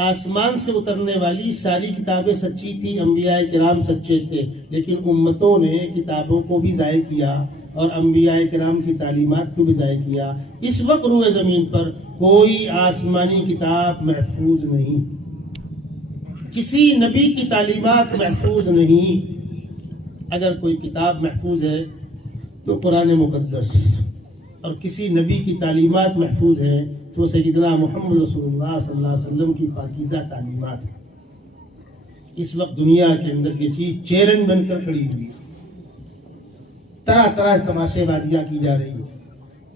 آسمان سے اترنے والی ساری کتابیں سچی تھی، انبیاء کرام سچے تھے، لیکن امتوں نے کتابوں کو بھی ضائع کیا اور انبیاء کرام کی تعلیمات کو بھی ضائع کیا۔ اس وقت روئے زمین پر کوئی آسمانی کتاب محفوظ نہیں، کسی نبی کی تعلیمات محفوظ نہیں۔ اگر کوئی کتاب محفوظ ہے تو قرآن مقدس، اور کسی نبی کی تعلیمات محفوظ ہے تو سیدنا محمد رسول اللہ صلی اللہ علیہ وسلم کی پاکیزہ تعلیمات ہے۔ اس وقت دنیا کے اندر یہ چیز چیلنج بن کر کھڑی ہوئی ہے، طرح طرح تماشے بازیاں کی جا رہی ہیں۔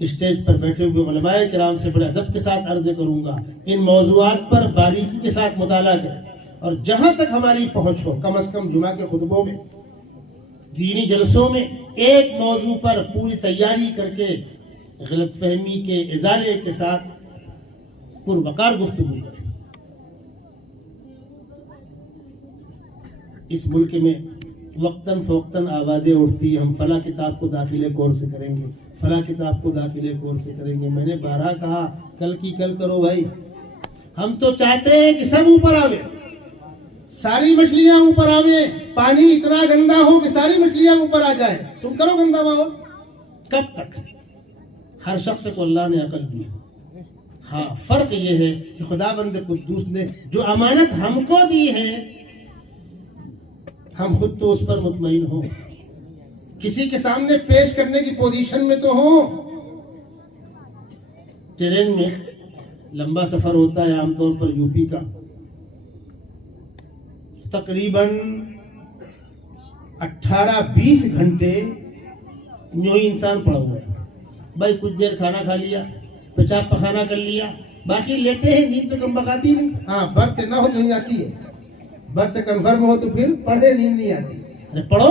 اسٹیج پر بیٹھے ہوئے علماء کرام سے بڑے ادب کے ساتھ عرض کروں گا، ان موضوعات پر باریکی کے ساتھ مطالعہ کریں، اور جہاں تک ہماری پہنچ ہو کم از کم جمعہ کے خطبوں میں، دینی جلسوں میں ایک موضوع پر پوری تیاری کر کے غلط فہمی کے ازالے کے ساتھ پروقار گفتگو کریں۔ اس ملک میں وقتاً فوقتاً آوازیں اٹھتی ہیں، ہم فلاں کتاب کو داخلے کورس سے کریں گے، فلاں کتاب کو داخلے کورس سے کریں گے۔ میں نے 12 کہا کل کی کل کرو بھائی، ہم تو چاہتے ہیں کہ سب اوپر آوے، ساری مچھلیاں اوپر آوے، پانی اتنا گندا ہو کہ ساری مچھلیاں اوپر آ جائیں۔ تم کرو گندا ماحول، کب تک؟ ہر شخص کو اللہ نے عقل دی، ہاں فرق یہ ہے کہ خدا بند قدوس نے جو امانت ہم کو دی ہے، ہم خود تو اس پر مطمئن ہوں، کسی کے سامنے پیش کرنے کی پوزیشن میں تو ہوں۔ ٹرین میں لمبا سفر ہوتا ہے عام طور پر یو پی کا، تقریباً 18-20 گھنٹے یوں ہی انسان پڑا ہوا ہے. بھائی کچھ دیر کھانا کھا لیا، پیشاب پخانہ کر لیا، باقی لیٹے ہیں، نیند تو کم بکاتی نہیں. ہاں برت نہ ہو تو نہیں آتی ہے، برت کنفرم ہو تو پھر پڑھے نیند نہیں آتی. ارے پڑھو،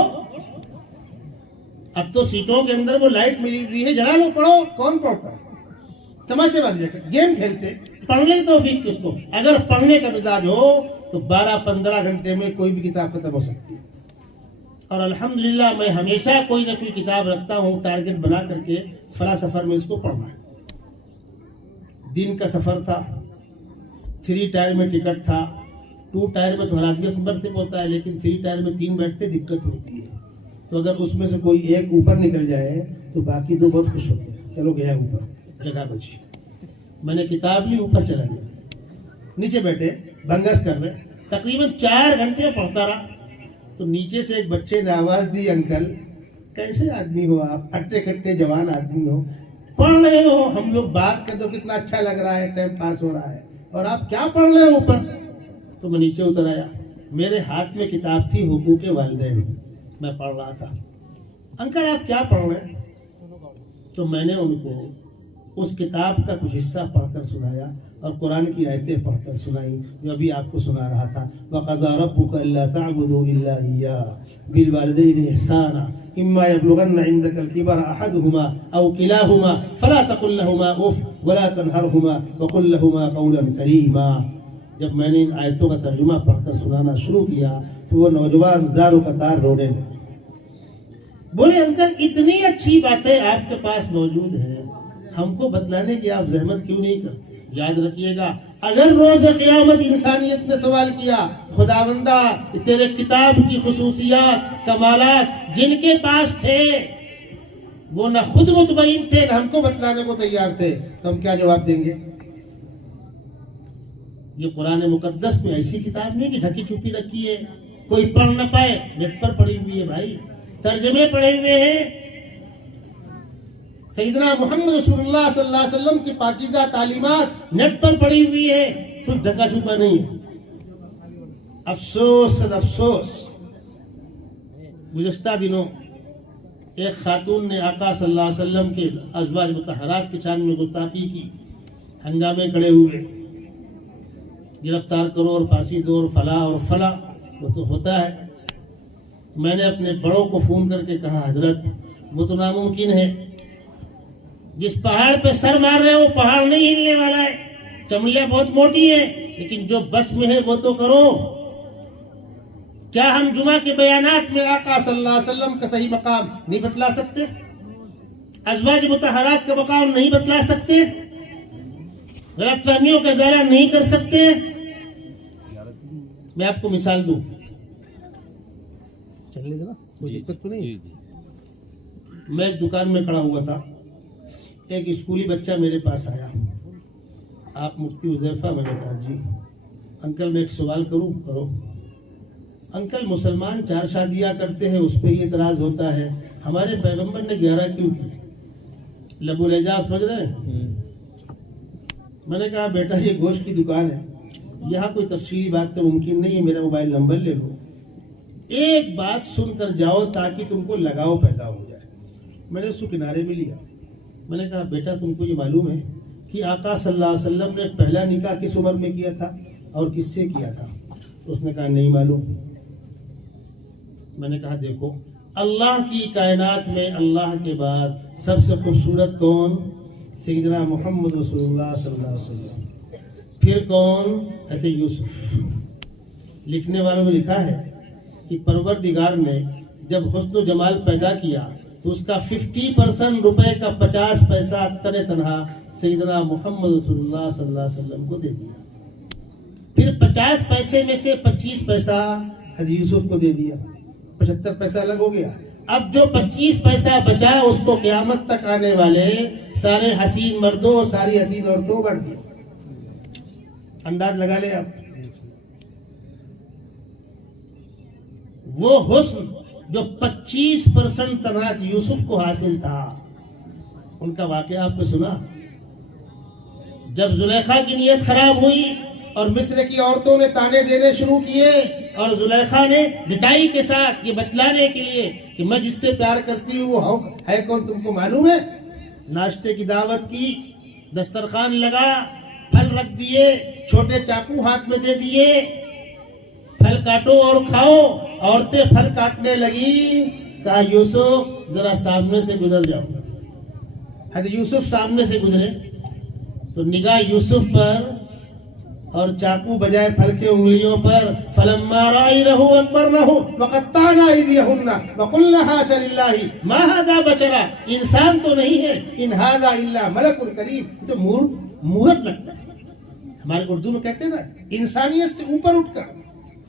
اب تو سیٹوں کے اندر وہ لائٹ ملی ہوئی ہے، جلا لو، پڑھو. کون پڑھتا ہے؟ تماشے بازی کر گیم کھیلتے. پڑھنے کی توفیق کس کو؟ اگر پڑھنے کا مزاج ہو تو 12-15 گھنٹے میں کوئی بھی کتاب ختم ہو سکتی ہے. اور الحمدللہ میں ہمیشہ کوئی نہ کوئی کتاب رکھتا ہوں ٹارگٹ بنا کر کے، فلاں سفر میں اس کو پڑھنا ہے. دن کا سفر تھا، 3 ٹائر میں ٹکٹ تھا. 2 ٹائر میں تو ہر آدمی مرتب ہوتا ہے، لیکن 3 ٹائر میں 3 بیٹھتے دقت ہوتی ہے. تو اگر اس میں سے کوئی ایک اوپر نکل جائے تو باقی 2 بہت خوش ہوتے ہیں. چلو گیا اوپر، جگہ بچی. میں نے کتاب لی، اوپر چلا گیا. نیچے بیٹھے بنگس کر رہے، تقریباً 4 گھنٹے پڑھتا رہا. تو نیچے سے ایک بچے نے آواز دی، انکل کیسے آدمی ہو آپ، ہٹے کھٹے جوان آدمی ہو، پڑھ رہے ہو، ہم لوگ بات کرتے کتنا اچھا لگ رہا ہے، ٹائم پاس ہو رہا ہے، اور آپ کیا پڑھ رہے ہو اوپر؟ تو میں نیچے اتر آیا. میرے ہاتھ میں کتاب تھی حقوق والدین، میں پڑھ رہا تھا. انکل آپ کیا پڑھ رہے ہیں؟ تو میں نے ان کو اس کتاب کا کچھ حصہ پڑھ کر سنایا اور قرآن کی آیتیں پڑھ کر سنائی جو ابھی آپ کو سنا رہا تھا. وَقَضَىٰ رَبُّكَ أَلَّا تَعْبُدُوا إِلَّا إِيَّاهُ بِالْوَالِدَيْنِ إِحْسَانًا إِمَّا يَبْلُغَنَّ عِندَكَ الْكِبَرَ أَحَدُهُمَا أَوْ كِلَاهُمَا فَلَا تَقُل لَّهُمَا أُفٍّ وَلَا تَنْهَرْهُمَا وَقُل لَّهُمَا قَوْلًا كَرِيمًا. جب میں نے ان آیتوں کا ترجمہ پڑھ کر سنانا شروع کیا تو وہ نوجوان زار و قطار رونے لگے. بولے انکل اتنی اچھی باتیں آپ کے پاس موجود ہیں، ہم کو بتلانے کی آپ زحمت کیوں نہیں کرتے؟ یاد رکھیے گا، اگر روز قیامت انسانیت نے سوال کیا خداوندہ تیرے کتاب کی خصوصیات کمالات جن کے پاس تھے وہ نہ خود مطمئن تھے نہ ہم کو بتلانے کو تیار تھے، تو ہم کیا جواب دیں گے؟ یہ قرآن مقدس میں ایسی کتاب نہیں کہ ڈھکی چھپی رکھی ہے کوئی پڑھ نہ پائے. نیٹ پر پڑھی ہوئی ہے بھائی، ترجمے پڑھے ہوئے ہیں. سیدنا محمد رسول اللہ صلی اللہ علیہ وسلم کی پاکیزہ تعلیمات نیٹ پر پڑھی ہوئی ہے، کچھ ڈھکا چھپا نہیں ہے. افسوس افسوس، گزشتہ دنوں ایک خاتون نے آقا صلی اللہ علیہ وسلم کے ازواج مطہرات کی شان میں گستاخی کی. ہنگامے کھڑے ہوئے، گرفتار کرو اور پھانسی دو اور فلاں وہ تو ہوتا ہے. میں نے اپنے بڑوں کو فون کر کے کہا حضرت وہ تو ناممکن ہے، جس پہاڑ پہ سر مار رہے ہو پہاڑ نہیں ہلنے والا ہے، چمڑیاں بہت موٹی ہے، لیکن جو بس میں ہے وہ تو کرو. کیا ہم جمعہ کے بیانات میں آقا صلی اللہ علیہ وسلم کا صحیح مقام نہیں بتلا سکتے؟ ازواج مطہرات کا مقام نہیں بتلا سکتے؟ غلط فہمیوں کا ازالہ نہیں کر سکتے؟ میں آپ کو مثال دوں، چلنے دینا کوئی دقت تو نہیں. میں ایک دکان میں کھڑا ہوا تھا، ایک اسکولی بچہ میرے پاس آیا، آپ مفتی حذیفہ؟ میں نے کہا جی. انکل میں ایک سوال کروں؟ کرو. انکل مسلمان 4 شادیاں کرتے ہیں، اس پہ یہ اعتراض ہوتا ہے ہمارے پیغمبر نے 11 کیوں کی؟ لبو لہجہ سمجھ رہے ہیں؟ میں نے کہا بیٹا یہ گوشت کی دکان ہے، یہاں کوئی تفصیلی بات تو ممکن نہیں ہے، میرا موبائل نمبر لے لو، ایک بات سن کر جاؤ تاکہ تم کو لگاؤ پیدا ہو جائے. میں نے اس کو کنارے میں لیا، میں نے کہا بیٹا تم کو یہ معلوم ہے کہ آقا صلی اللہ علیہ وسلم نے پہلا نکاح کس عمر میں کیا تھا اور کس سے کیا تھا؟ اس نے کہا نہیں معلوم. میں نے کہا دیکھو اللہ کی کائنات میں اللہ کے بعد سب سے خوبصورت کون؟ سیدنا محمد رسول اللہ صلی اللہ علیہ وسلم. پھر کون؟ حضرت یوسف. لکھنے والوں میں لکھا ہے کہ پروردگار نے جب حسن و جمال پیدا کیا تو اس کا 50% روپے کا 50 پیسہ تنہا سیدنا محمد رسول اللہ صلی اللہ علیہ وسلم کو دے دیا. پھر 50 پیسے میں سے 25 پیسہ حضرت یوسف کو دے دیا، 75 پیسہ الگ ہو گیا. اب جو 25 پیسہ بچا اس کو قیامت تک آنے والے سارے حسین مردوں ساری حسین عورتوں بڑھ دیا. انداز لگا لے آپ. وہ حسن جو 25% تنہا یوسف کو حاصل تھا، ان کا واقعہ آپ نے سنا. جب زلیخا کی نیت خراب ہوئی اور مصر کی عورتوں نے تانے دینے شروع کیے اور زلیخا نے ڈٹائی کے ساتھ یہ بتلانے کے لیے کہ میں جس سے پیار کرتی ہوں وہ ہے کون تم کو معلوم ہے، ناشتے کی دعوت کی، دسترخوان لگا، پھل رکھ دیے، چھوٹے چاقو ہاتھ میں دے دیے، پھل کاٹو اور کھاؤ۔ عورتیں پھل کاٹنے لگی، کہا یوسف ذرا سامنے سے گزر جاؤ۔ حضرت یوسف سامنے سے گزرے تو نگاہ یوسف پر اور چاقو بجائے پھل کے انگلیوں پر، فلما رأینہ اکبرنہ وقطعن ایدیہن وقلن حاش للہ ما ھذا بشرا، انسان تو نہیں ہے، ان ھذا الا ملک کریم، یہ تو مورت لگتا ہے۔ ہمارے اردو میں کہتے ہیں نا انسانیت سے اوپر اٹھ کر،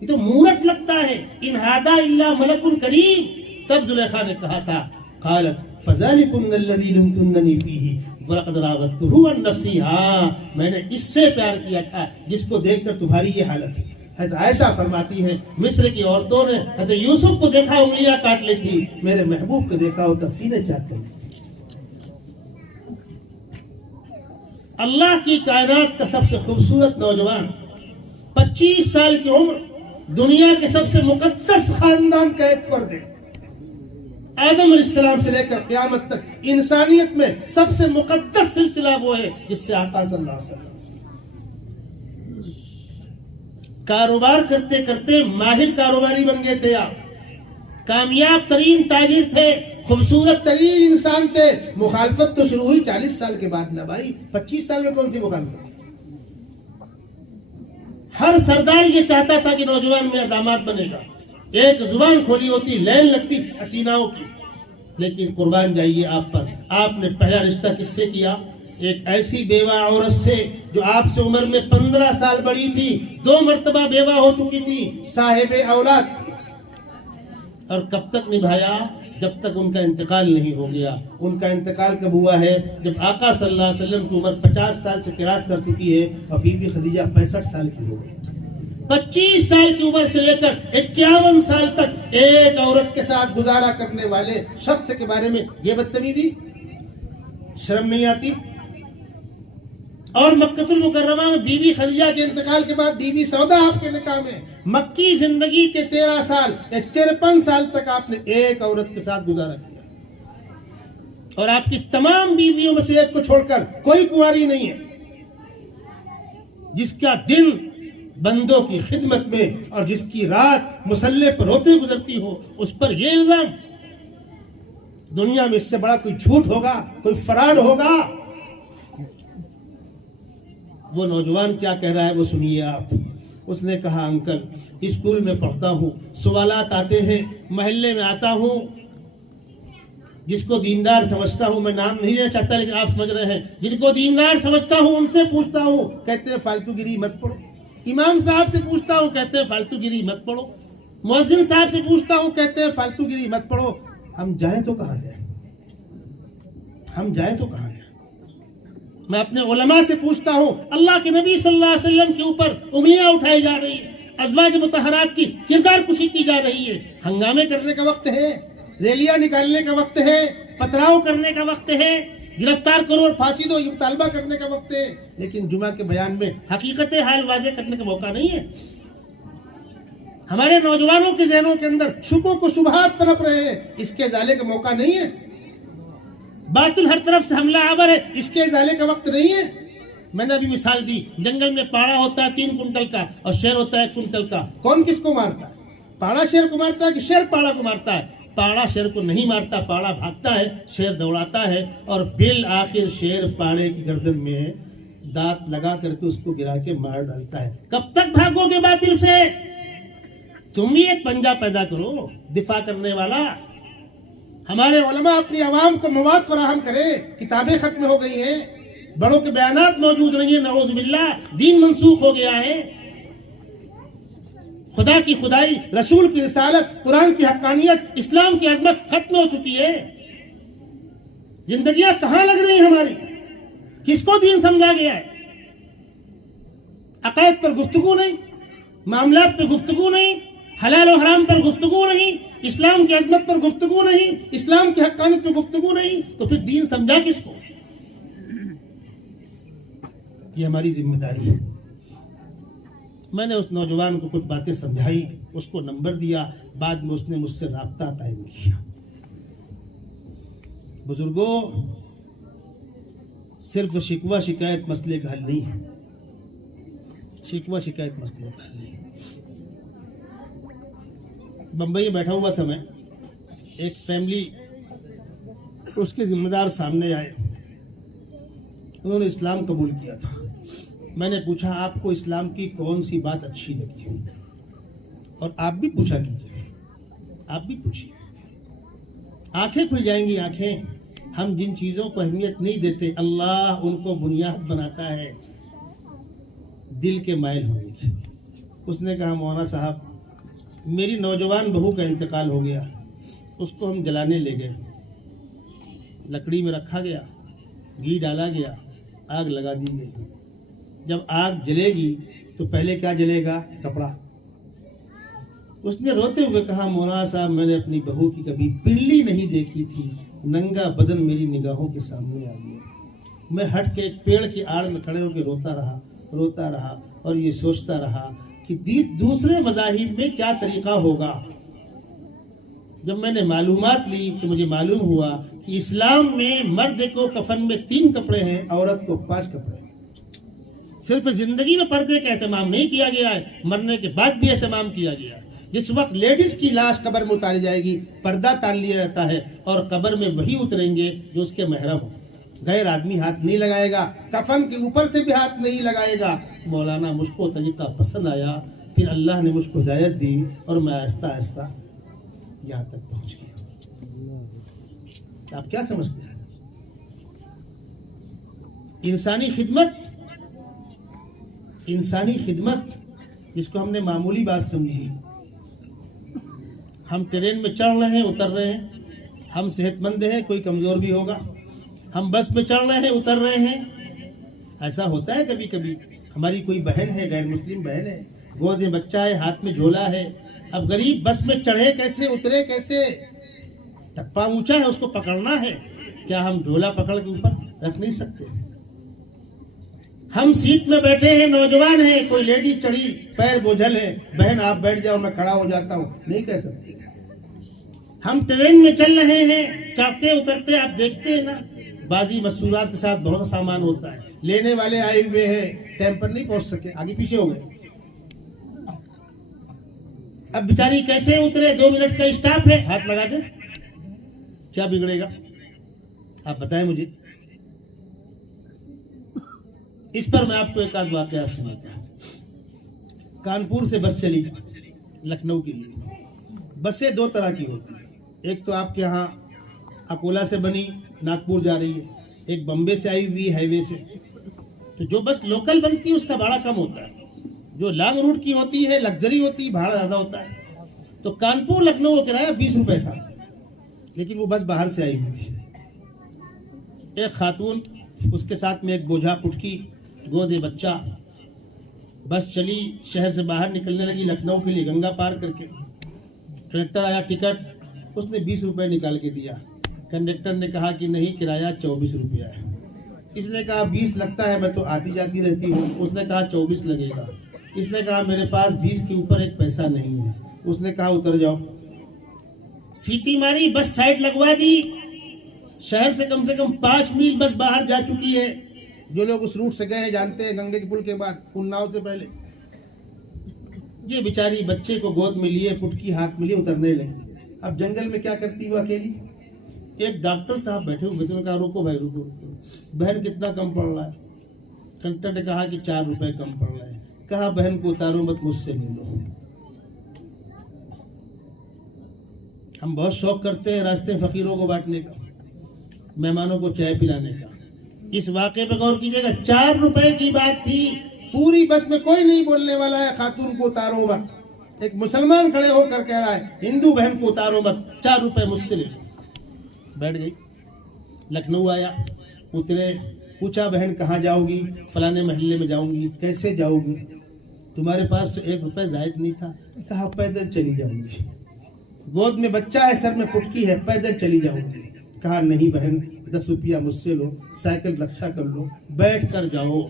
یہ تو مورت لگتا ہے، ان ھذا الا ملک کریم۔ تب زلیخا نے کہا تھا، قالت فذلکن الذی لمتننی فیہ وَلَقَدْ رَاوَدتُّهُ عَن نَفْسِهِ، ہاں میں نے اس سے پیار کیا تھا جس کو دیکھ کر تمہاری یہ حالت ہے۔ حضرت عائشہ فرماتی ہیں مصر کی عورتوں نے حضرت یوسف کو دیکھا انگلیاں کاٹ لی تھی، میرے محبوب کو دیکھا ہوتا سینے چاٹ کر لی تھی۔ اللہ کی کائنات کا سب سے خوبصورت نوجوان، 25 سال کی عمر، دنیا کے سب سے مقدس خاندان کا ایک فرد ہے۔ آدم علیہ السلام سے لے کر قیامت تک انسانیت میں سب سے مقدس سلسلہ وہ ہے جس سے آقا صلی اللہ علیہ وسلم کاروبار کرتے کرتے ماہر کاروباری بن گئے تھے، آپ کامیاب ترین تاجر تھے، خوبصورت ترین انسان تھے۔ مخالفت تو شروع ہوئی 40 سال کے بعد نا بھائی، 25 سال میں کون سی مخالفت؟ ہر سردار یہ چاہتا تھا کہ نوجوان میرا داماد بنے گا، ایک زبان کھولی ہوتی، لین لگتی حسیناؤں کی، لیکن قربان جائیے آپ پر، آپ نے پہلا رشتہ کس سے کیا؟ ایک ایسی بیوہ عورت سے جو آپ سے عمر میں 15 سال بڑی تھی، 2 مرتبہ بیوہ ہو چکی تھی، صاحب اولاد تھی، اور کب تک نبھایا؟ جب تک ان کا انتقال نہیں ہو گیا۔ ان کا انتقال کب ہوا ہے؟ جب آقا صلی اللہ علیہ وسلم کی عمر 50 سال سے کراس کر چکی ہے اور بی بی خدیجہ 65 سال کی ہو گئی۔ 25 سال کی عمر سے لے کر 51 سال تک ایک عورت کے ساتھ گزارا کرنے والے شخص کے بارے میں یہ بدتمیزی، شرم نہیں آتی؟ اور مکہ المکرمہ میں بی بی خدیجہ کے انتقال کے بعد بی بی سودا آپ کے نکاح میں، مکی زندگی کے 13 سال یا 53 سال تک آپ نے ایک عورت کے ساتھ گزارا کیا، اور آپ کی تمام بیویوں میں سے ایک کو چھوڑ کر کوئی کنواری نہیں ہے جس کا دن بندوں کی خدمت میں اور جس کی رات مسلح پر روتے گزرتی ہو، اس پر یہ الزام؟ دنیا میں اس سے بڑا کوئی جھوٹ ہوگا، کوئی فراڈ ہوگا؟ وہ نوجوان کیا کہہ رہا ہے وہ سنیے آپ۔ اس نے کہا انکل اسکول میں پڑھتا ہوں، سوالات آتے ہیں، محلے میں آتا ہوں، جس کو دیندار سمجھتا ہوں، میں نام نہیں لینا چاہتا لیکن آپ سمجھ رہے ہیں، جن کو دیندار سمجھتا ہوں ان سے پوچھتا ہوں، کہتے ہیں فالتو گیری مت پڑھو۔ امام صاحب سے پوچھتا ہوں، کہتے ہیں فالتو گیری مت پڑھو۔ مؤذن صاحب سے پوچھتا ہوں، کہتے ہیں فالتو گیری مت پڑھو۔ ہم جائیں تو کہاں جائیں؟ ہم جائیں تو کہاں جائیں؟ میں اپنے علماء سے پوچھتا ہوں، اللہ کے نبی صلی اللہ علیہ وسلم کے اوپر انگلیاں اٹھائی جا رہی ہیں، ازواج مطہرات کی کردار کشی کی جا رہی ہے، ہنگامے کرنے کا وقت ہے، ریلیاں نکالنے کا وقت ہے، پتھراؤ کرنے کا وقت ہے، گرفتار کرو اور پھانسی دو یہ مطالبہ کرنے کا وقت ہے، لیکن جمعہ کے بیان میں حقیقت حال واضح کرنے کا موقع نہیں ہے۔ ہمارے نوجوانوں کے ذہنوں کے اندر شکوک و شبہات پنپ رہے ہیں، اس کے ازالے کا موقع نہیں ہے۔ باطل ہر طرف سے حملہ آور ہے، اس کے ازالے کا وقت نہیں ہے۔ میں نے ابھی مثال دی، جنگل میں پاڑا ہوتا ہے 3 کنٹل کا اور شیر ہوتا ہے 1 کنٹل کا، کون کس کو مارتا ہے؟ پاڑا شیر کو مارتا ہے کہ شیر پاڑا کو مارتا ہے؟ پاڑا شیر کو نہیں مارتا، پاڑا بھاگتا ہے، شیر دوڑاتا ہے، اور بالآخر شیر پاڑے کی گردن میں دانت لگا کر کے اس کو گرا کے مار ڈالتا ہے۔ کب تک بھاگو گے باطل سے؟ تم بھی ایک پنجہ پیدا کرو دفاع کرنے والا۔ ہمارے علماء اپنی عوام کو مواد فراہم کرے، کتابیں ختم ہو گئی ہیں، بڑوں کے بیانات موجود نہیں ہیں، نعوذ باللہ دین منسوخ ہو گیا ہے، خدا کی خدائی، رسول کی رسالت، قرآن کی حقانیت، اسلام کی عظمت ختم ہو چکی ہے۔ زندگیاں کہاں لگ رہی ہیں ہماری؟ کس کو دین سمجھا گیا ہے؟ عقائد پر گفتگو نہیں، معاملات پہ گفتگو نہیں، حلال و حرام پر گفتگو نہیں، اسلام کی عظمت پر گفتگو نہیں، اسلام کی حقانیت پر گفتگو نہیں، تو پھر دین سمجھا کس کو؟ یہ ہماری ذمہ داری ہے۔ میں نے اس نوجوان کو کچھ باتیں سمجھائی، اس کو نمبر دیا، بعد میں اس نے مجھ سے رابطہ قائم کیا۔ بزرگوں، صرف شکوہ شکایت مسئلے کا حل نہیں ہے، شکوہ شکایت مسئلے کا حل نہیں۔ بمبئی بیٹھا ہوا تھا میں، ایک فیملی، اس کے ذمہ دار سامنے آئے، انہوں نے اسلام قبول کیا تھا۔ میں نے پوچھا آپ کو اسلام کی کون سی بات اچھی لگی؟ اور آپ بھی پوچھا کیجیے، آپ بھی پوچھیے، آنکھیں کھل جائیں گی آنکھیں۔ ہم جن چیزوں کو اہمیت نہیں دیتے، اللہ ان کو بنیاد بناتا ہے دل کے مائل ہونے کی۔ اس نے کہا مولانا صاحب میری نوجوان بہو کا انتقال ہو گیا، اس کو ہم جلانے لے گئے، لکڑی میں رکھا گیا، گھی ڈالا گیا، آگ لگا دی گئی۔ جب آگ جلے گی تو پہلے کیا جلے گا؟ کپڑا۔ اس نے روتے ہوئے کہا مولانا صاحب میں نے اپنی بہو کی کبھی پنڈلی نہیں دیکھی تھی، ننگا بدن میری نگاہوں کے سامنے آ گیا۔ میں ہٹ کے ایک پیڑ کی آڑ میں کھڑے ہو کے روتا رہا اور یہ سوچتا رہا کہ دوسرے مذاہب میں کیا طریقہ ہوگا۔ جب میں نے معلومات لی تو مجھے معلوم ہوا کہ اسلام میں مرد کو کفن میں 3 کپڑے ہیں، عورت کو 5 کپڑے ہیں۔ صرف زندگی میں پردے کا اہتمام نہیں کیا گیا ہے، مرنے کے بعد بھی اہتمام کیا گیا ہے۔ جس وقت لیڈیز کی لاش قبر میں اتاری جائے گی پردہ تان لیا جاتا ہے، اور قبر میں وہی اتریں گے جو اس کے محرم ہوں۔ غیر آدمی ہاتھ نہیں لگائے گا، کفن کے اوپر سے بھی ہاتھ نہیں لگائے گا۔ مولانا مجھ کو طریقہ پسند آیا، پھر اللہ نے مجھ کو ہدایت دی اور میں آہستہ آہستہ یہاں تک پہنچ گیا۔ آپ کیا سمجھتے ہیں؟ انسانی خدمت جس کو ہم نے معمولی بات سمجھی۔ ہم ٹرین میں چڑھ رہے ہیں، اتر رہے ہیں، ہم صحت مند ہیں، کوئی کمزور بھی ہوگا۔ ہم بس میں چڑھ رہے ہیں، اتر رہے ہیں۔ ایسا ہوتا ہے کبھی کبھی، ہماری کوئی بہن ہے، غیر مسلم بہن ہے، گود میں بچہ ہے، ہاتھ میں جھولا ہے، اب غریب بس میں چڑھے کیسے، اترے کیسے؟ ٹپا اونچا ہے، اس کو پکڑنا ہے، کیا ہم جھولا پکڑ کے اوپر رکھ نہیں سکتے؟ ہم سیٹ میں بیٹھے ہیں، نوجوان ہیں، کوئی لیڈی چڑھی، پیر بوجھل ہے، بہن آپ بیٹھ جاؤ میں کھڑا ہو جاتا ہوں، نہیں کہہ سکتے۔ ہم ٹرین میں چل رہے ہیں، چڑھتے اترتے آپ دیکھتے ہیں نا، بازی مستورات کے ساتھ بہت سامان ہوتا ہے، لینے والے آئے ہوئے ہیں، ٹائم پر نہیں پہنچ سکے، آگے پیچھے ہو گئے۔ اب بیچاری کیسے اترے؟ 2 منٹ کا اسٹاپ ہے، ہاتھ لگا دیں، کیا بگڑے گا؟ آپ بتائیں مجھے۔ اس پر میں آپ کو ایک آدھ واقعہ سناتا ہوں۔ کانپور سے بس چلی لکھنؤ کے لیے۔ بسیں 2 طرح کی ہوتی ہیں، ایک تو آپ کے یہاں اکولا سے بنی ناگپور جا رہی ہے، ایک بمبے سے آئی ہوئی ہائی وے سے۔ تو جو بس لوکل بنتی ہے اس کا بھاڑا کم ہوتا ہے، جو لانگ روٹ کی ہوتی ہے، لگژری ہوتی ہے، بھاڑا زیادہ ہوتا ہے۔ تو کانپور لکھنؤ کا کرایہ 20 روپے تھا، لیکن وہ بس باہر سے آئی ہوئی تھی۔ ایک خاتون، اس کے ساتھ میں ایک بوجھا پٹکی، گودے بچہ۔ بس چلی، شہر سے باہر نکلنے لگی لکھنؤ کے لیے، گنگا پار کر کے۔ کنڈکٹر آیا، ٹکٹ اس نے 20 روپے نکال کے دیا۔ کنڈکٹر نے کہا کہ نہیں، کرایہ 24 روپیہ ہے۔ اس نے کہا 20 لگتا ہے، میں تو آتی جاتی رہتی ہوں۔ اس نے کہا 24 لگے گا۔ اس نے کہا میرے پاس 20 کے اوپر ایک پیسہ نہیں ہے۔ اس نے کہا اتر جاؤ۔ سیٹی ماری، بس سائڈ لگوا دی۔ شہر سے کم 5 میل بس باہر جا چکی ہے۔ جو لوگ اس روٹ سے گئے ہیں جانتے ہیں، گنگے کے پل کے بعد، اناؤ سے پہلے۔ یہ بیچاری بچے کو گود میں لیے، پٹکی ہاتھ میں لیے اترنے لگی۔ اب جنگل میں کیا کرتی وہ اکیلی؟ ایک ڈاکٹر صاحب بیٹھے ہوئے تھے، کہا روکو بھائی روکو، بہن کتنا کم پڑ رہا ہے؟ کنڈکٹر نے کہا کہ 4 روپے کم پڑ رہا ہے۔ کہا بہن کو اتارو مت، مجھ سے لے لو۔ ہم بہت شوق کرتے ہیں راستے فقیروں کو بانٹنے کا، مہمانوں کو چائے پلانے کا۔ اس واقعے پہ غور کیجیے گا، 4 روپے کی بات تھی، پوری بس میں کوئی نہیں بولنے والا ہے خاتون کو اتارو مت۔ ایک مسلمان کھڑے ہو کر کہہ رہا ہے ہندو بہن کو اتارو مت، 4 روپے مجھ سے لے لو۔ بیٹھ گئی۔ لکھنؤ آیا، اترے، پوچھا بہن کہاں جاؤ گی؟ فلانے محلے میں جاؤں گی۔ کیسے جاؤ گی؟ تمہارے پاس تو 1 روپے زائد نہیں تھا۔ کہا پیدل چلی جاؤں گی۔ گود میں بچہ ہے، سر میں پٹکی ہے، پیدل چلی جاؤں گی۔ کہا نہیں بہن، 10 روپیہ مجھ سے لو، سائیکل رکشا کر لو، بیٹھ کر جاؤ۔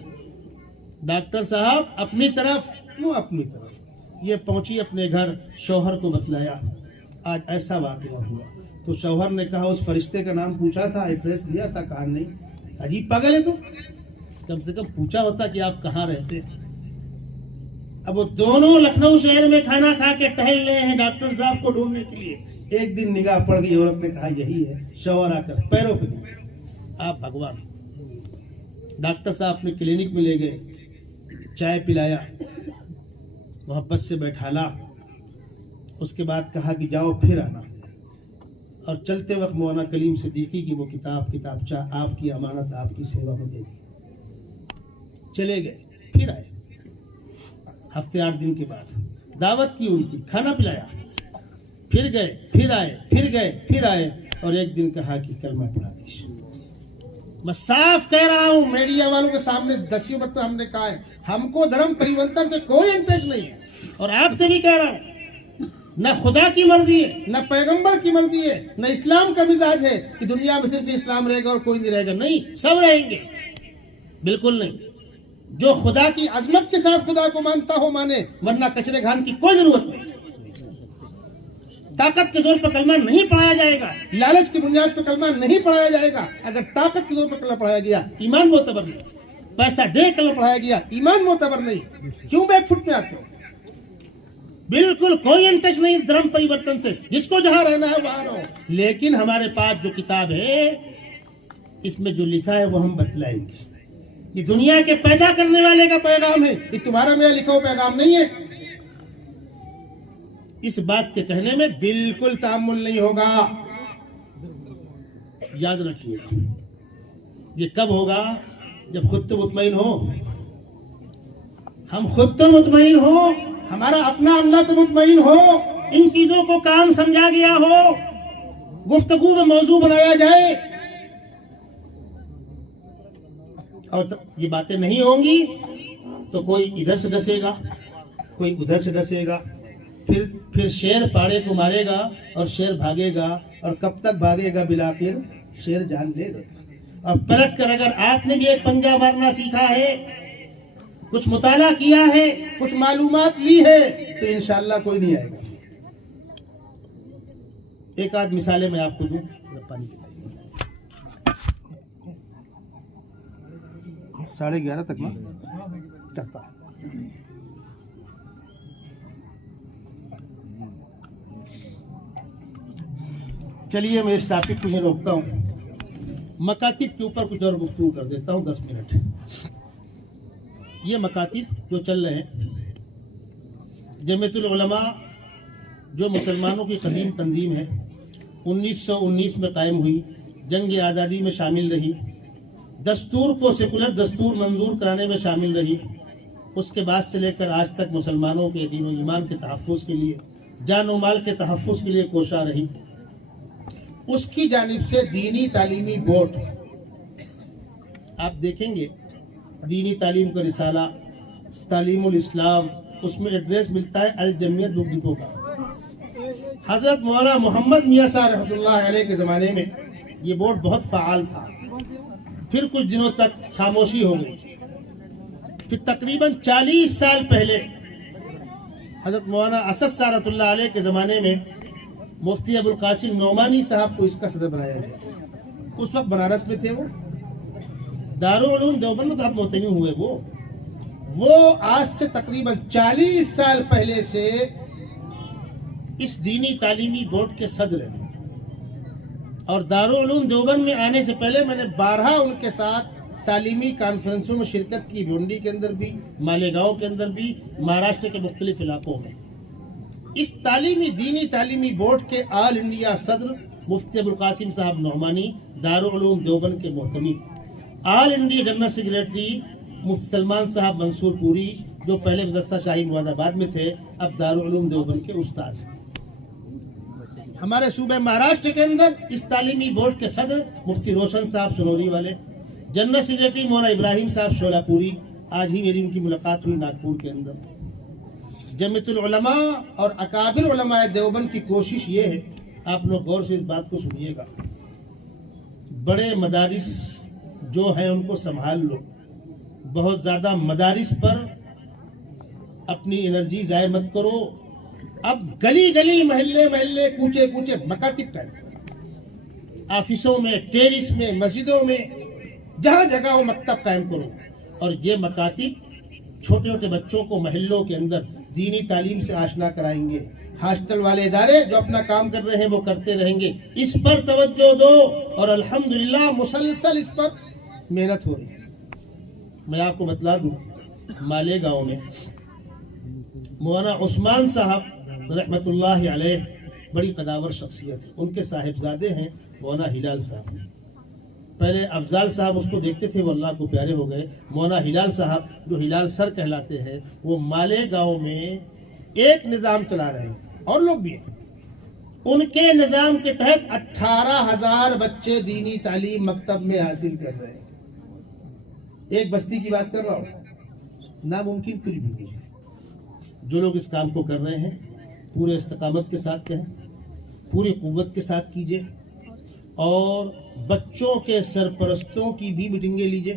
ڈاکٹر صاحب اپنی طرف یہ پہنچی اپنے گھر، شوہر کو بتلایا آج ایسا واقعہ ہوا. تو شوہر نے کہا اس فرشتے کا نام پوچھا تھا، ایڈریس دیا تھا، کہا نہیں. عجیب پاگل ہے تو، کم سے کم پوچھا ہوتا کہ آپ کہاں رہتے. اب وہ دونوں لکھنؤ شہر میں کھانا کھا کے ٹہل رہے ہیں ڈاکٹر صاحب کو ڈھونڈنے کے لیے. ایک دن نگاہ پڑ گئی، عورت نے کہا یہی ہے. شوہر آ کر پیروں پہ گئے، آپ بھگوان. ڈاکٹر صاحب اپنے کلینک میں لے گئے، چائے پلایا، محبت سے بیٹھالا. اس کے بعد کہا کہ جاؤ پھر آنا. اور چلتے وقت مولانا کلیم صدیقی کی وہ کتابچہ آپ کی امانت آپ کی سیوا میں دے دی. چلے گئے، پھر آئے. ہفتے 8 دن کے بعد دعوت کی، ان کی کھانا پلایا. پھر گئے، پھر آئے، پھر گئے، پھر آئے. اور ایک دن کہا کہ کلمہ پڑھا دیجیے. میں صاف کہہ رہا ہوں، میڈیا والوں کے سامنے 10 مرتبہ ہم نے کہا ہے، ہم کو دھرم پریورتن سے کوئی انٹرسٹ نہیں ہے. اور آپ سے بھی کہہ رہا ہوں، نہ خدا کی مرضی ہے، نہ پیغمبر کی مرضی ہے، نہ اسلام کا مزاج ہے کہ دنیا میں صرف اسلام رہے گا اور کوئی نہیں رہے گا. نہیں، سب رہیں گے. بالکل نہیں. جو خدا کی عظمت کے ساتھ خدا کو مانتا ہو مانے، ورنہ کچرے گھان کی کوئی ضرورت نہیں. طاقت کے زور پر کلمہ نہیں پڑھایا جائے گا، لالچ کی بنیاد پر کلمہ نہیں پڑھایا جائے گا. اگر طاقت کے زور پر کلمہ پڑھایا گیا، ایمان معتبر نہیں. پیسہ دے کلمہ پڑھایا گیا، ایمان معتبر نہیں. کیوں بیک فٹ میں آتے ہو؟ بالکل کوئی انٹرسٹ نہیں دھرم پریورتن سے. جس کو جہاں رہنا ہے وہاں رہو. لیکن ہمارے پاس جو کتاب ہے، اس میں جو لکھا ہے وہ ہم بتلائیں گے. یہ دنیا کے پیدا کرنے والے کا پیغام ہے، یہ تمہارا میرا لکھا ہوا پیغام نہیں ہے. اس بات کے کہنے میں بالکل تأمل نہیں ہوگا. یاد رکھیے گا، یہ کب ہوگا؟ جب خود تو مطمئن ہو. ہم خود تو مطمئن ہو، ہمارا اپنا عملہ تو مطمئن ہو، ان چیزوں کو کام سمجھا گیا ہو، گفتگو میں موضوع بنایا جائے. اور یہ باتیں نہیں ہوں گی تو کوئی ادھر سے ڈسے گا، کوئی ادھر سے ڈسے گا. پھر شیر پاڑے کو مارے گا اور شیر بھاگے گا. اور کب تک بھاگے گا؟ بالآخر شیر جان لے گا. اور پلٹ کر اگر آپ نے بھی ایک پنجہ مارنا سیکھا ہے، کچھ مطالعہ کیا ہے، کچھ معلومات لی ہے، تو انشاءاللہ کوئی نہیں آئے گا. ایک آدھ مثالیں میں آپ کو دوں. پانی 11:30 تک نا کرتا. چلیے میں اس ٹاپک کو ہی روکتا ہوں. مکاتب کے اوپر کچھ اور گفتگو کر دیتا ہوں 10 منٹ. یہ مکاتب جو چل رہے ہیں، جمعیت العلماء جو مسلمانوں کی قدیم تنظیم ہے، 1919 میں قائم ہوئی، جنگ آزادی میں شامل رہی، دستور کو سیکولر دستور منظور کرانے میں شامل رہی. اس کے بعد سے لے کر آج تک مسلمانوں کے دین و ایمان کے تحفظ کے لیے، جان و مال کے تحفظ کے لیے کوشاں رہی. اس کی جانب سے دینی تعلیمی بورڈ، آپ دیکھیں گے دینی تعلیم کا رسالہ تعلیم الاسلام، اس میں ایڈریس ملتا ہے الجمعیت بک ڈپو کا. حضرت مولانا محمد میاں صاحب رحمۃ اللہ علیہ کے زمانے میں یہ بورڈ بہت فعال تھا. پھر کچھ دنوں تک خاموشی ہو گئی. پھر تقریباً 40 سال پہلے حضرت مولانا اسد صاحب رحمۃ اللہ علیہ کے زمانے میں مفتی ابوالقاسم نعمانی صاحب کو اس کا صدر بنایا گیا. اس وقت بنارس میں تھے، وہ دارالعلوم دیوبند میں طرف موتمی ہوئے. وہ آج سے تقریباً 40 سال پہلے سے اس دینی تعلیمی بورڈ کے صدر ہیں. اور دارالعلوم دیوبند میں آنے سے پہلے میں نے 12 ان کے ساتھ تعلیمی کانفرنسوں میں شرکت کی، بھونڈی کے اندر بھی، مالیگاؤں کے اندر بھی، مہاراشٹر کے مختلف علاقوں میں. اس دینی تعلیمی بورڈ کے آل انڈیا صدر مفتی ابوالقاسم صاحب نعمانی، دارالعلوم دیوبند کے محتمی. آل انڈیا جنرل سیکریٹری مفتی سلمان صاحب منصور پوری، جو پہلے مدرسہ شاہی مراد آباد میں تھے، اب دارالعلوم دیوبند کے استاد ہیں. ہمارے صوبہ مہاراشٹر کے اندر اس تعلیمی بورڈ کے صدر مفتی روشن صاحب سنوری والے، جنرل سیکریٹری مولانا ابراہیم صاحب شولہ پوری. آج ہی میری ان کی ملاقات ہوئی ناگپور کے اندر. جمعیت العلماء اور اکابر علماء دیوبند کی کوشش یہ ہے، آپ لوگ غور سے اس بات کو سنیے گا، بڑے مدارس جو ہیں ان کو سنبھال لو، بہت زیادہ مدارس پر اپنی انرجی ضائع مت کرو. اب گلی گلی محلے محلے کوچے کوچے مکاتب قائم کرو. آفسوں میں, ٹیرس میں, مسجدوں میں, جہاں جگہ ہو مکتب قائم کرو. اور یہ مکاتب چھوٹے چھوٹے بچوں کو محلوں کے اندر دینی تعلیم سے آشنا کرائیں گے. ہاسٹل والے ادارے جو اپنا کام کر رہے ہیں وہ کرتے رہیں گے. اس پر توجہ دو اور الحمدللہ مسلسل اس پر محنت ہو رہی ہے. میں آپ کو بتلا دوں, مالیگاؤں میں مولانا عثمان صاحب رحمۃ اللہ علیہ بڑی قداور شخصیت ہے. ان کے صاحبزادے ہیں مولانا ہلال صاحب. پہلے افضال صاحب اس کو دیکھتے تھے, وہ اللہ کو پیارے ہو گئے. مولانا ہلال صاحب جو ہلال سر کہلاتے ہیں, وہ مالیگاؤں میں ایک نظام چلا رہے ہیں, اور لوگ بھی ہیں. ان کے نظام کے تحت 18,000 بچے دینی تعلیم مکتب میں حاصل کر رہے ہیں. ایک بستی کی بات کر رہا ہوں, ناممکن کچھ بھی نہیں ہے. جو لوگ اس کام کو کر رہے ہیں پورے استقامت کے ساتھ کہیں, پوری قوت کے ساتھ کیجئے, اور بچوں کے سرپرستوں کی بھی میٹنگیں لیجئے,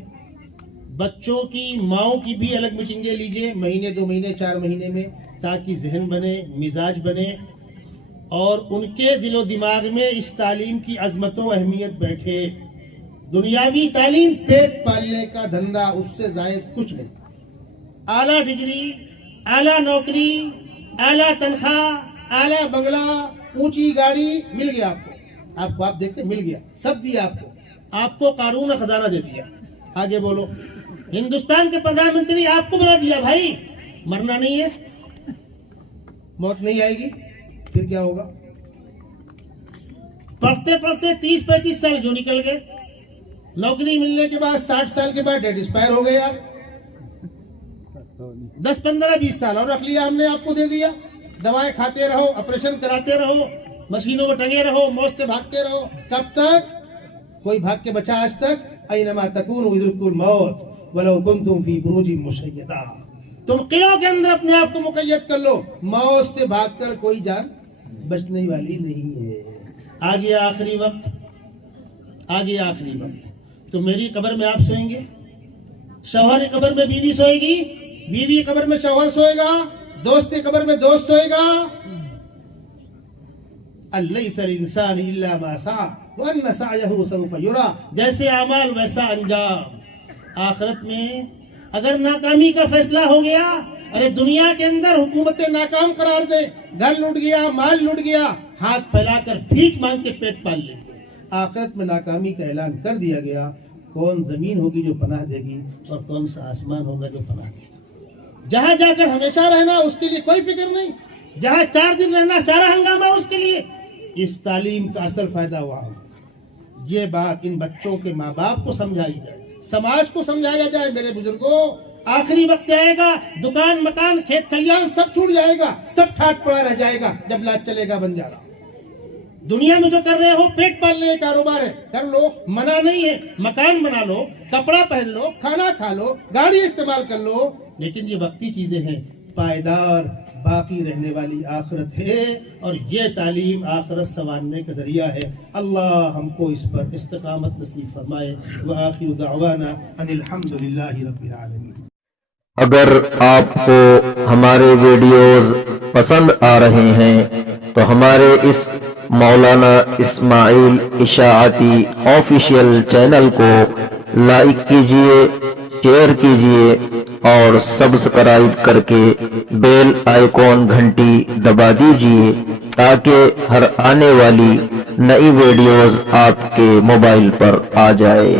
بچوں کی ماؤں کی بھی الگ میٹنگیں لیجئے, مہینے 2 مہینے 4 مہینے میں, تاکہ ذہن بنے, مزاج بنے, اور ان کے دل و دماغ میں اس تعلیم کی عظمت و اہمیت بیٹھے. دنیاوی تعلیم پیٹ پالنے کا دھندا, اس سے زائد کچھ نہیں. اعلیٰ ڈگری, اعلیٰ نوکری, اعلیٰ تنخواہ, اعلیٰ بنگلہ, اونچی گاڑی مل گیا آپ کو آپ دیکھتے مل گیا, سب دیا آپ کو قارون خزانہ دے دیا. آگے بولو. ہندوستان کے پردھان منتری آپ کو بنا دیا. بھائی مرنا نہیں ہے, موت نہیں آئے گی, پھر کیا ہوگا؟ پڑھتے پڑھتے 30-35 سال جو نکل گئے, نوکری ملنے کے بعد 60 سال کے بعد ڈیٹ ایکسپائر ہو گئے. آپ 10-15-20 سال اور رکھ لیا ہم نے, آپ کو دے دیا. دوائیں کھاتے رہو, آپریشن کراتے رہو, مشینوں میں ٹنگے رہو, موت سے بھاگتے رہو. کب تک؟ کوئی بھاگ کے بچا آج تک؟ اینما تکونوا یدرککم الموت ولو کنتم فی بروج مشیدہ. تم قلعوں کے اندر اپنے آپ کو مقید کر لو, موت سے بھاگ کر کوئی جان بچنے والی نہیں ہے. آگے آخری وقت, آگے آخری وقت. تو میری قبر میں آپ سوئیں گے, شوہر کی قبر میں بیوی سوئے گی, بیوی کی قبر میں شوہر سوئے گا, دوست کی قبر میں دوست سوئے گا. الیس الانسان الا ما سعى وان سعيه سوف يرى. جیسے اعمال ویسا انجام. آخرت میں اگر ناکامی کا فیصلہ ہو گیا, ارے دنیا کے اندر حکومتیں ناکام قرار دے, گھر لوٹ گیا, مال لوٹ گیا, ہاتھ پھیلا کر بھیک مانگ کے پیٹ پال لیں گے. آخرت میں ناکامی کا اعلان کر دیا گیا. کون زمین ہوگی جو پناہ دے گی, اور کون سا آسمان ہوگا جو پناہ دے گا. جہاں جا کر ہمیشہ رہنا اس کے لیے کوئی فکر نہیں, جہاں 4 دن رہنا سارا ہنگامہ اس کے لیے. اس تعلیم کا اصل فائدہ ہوا. یہ بات ان بچوں کے ماں باپ کو سمجھائی جائے, سماج کو سمجھایا جائے. میرے بزرگوں, آخری وقت آئے گا, دکان مکان کھیت کھلیان سب چھوٹ جائے گا, سب ٹھاٹ پڑا رہ جائے گا جب لاج چلے گا بن جا رہا. دنیا میں جو کر رہے ہو پیٹ پالنے کا کاروبار ہے, کر لو, منع نہیں ہے. مکان بنا لو, کپڑا پہن لو, کھانا کھا لو, گاڑی استعمال کر لو, لیکن یہ وقتی چیزیں ہیں. پائیدار باقی رہنے والی آخرت ہے, اور یہ تعلیم آخرت سنوارنے کا ذریعہ ہے. اللہ ہم کو اس پر استقامت نصیب فرمائے. وآخر دعوانا ان الحمدللہ رب العالمین. اگر آپ کو ہمارے ویڈیوز پسند آ رہے ہیں تو ہمارے اس مولانا اسماعیل اشاعتی آفیشیل چینل کو لائک کیجئے, شیئر کیجئے, اور سبسکرائب کر کے بیل آئیکن گھنٹی دبا دیجئے, تاکہ ہر آنے والی نئی ویڈیوز آپ کے موبائل پر آ جائے.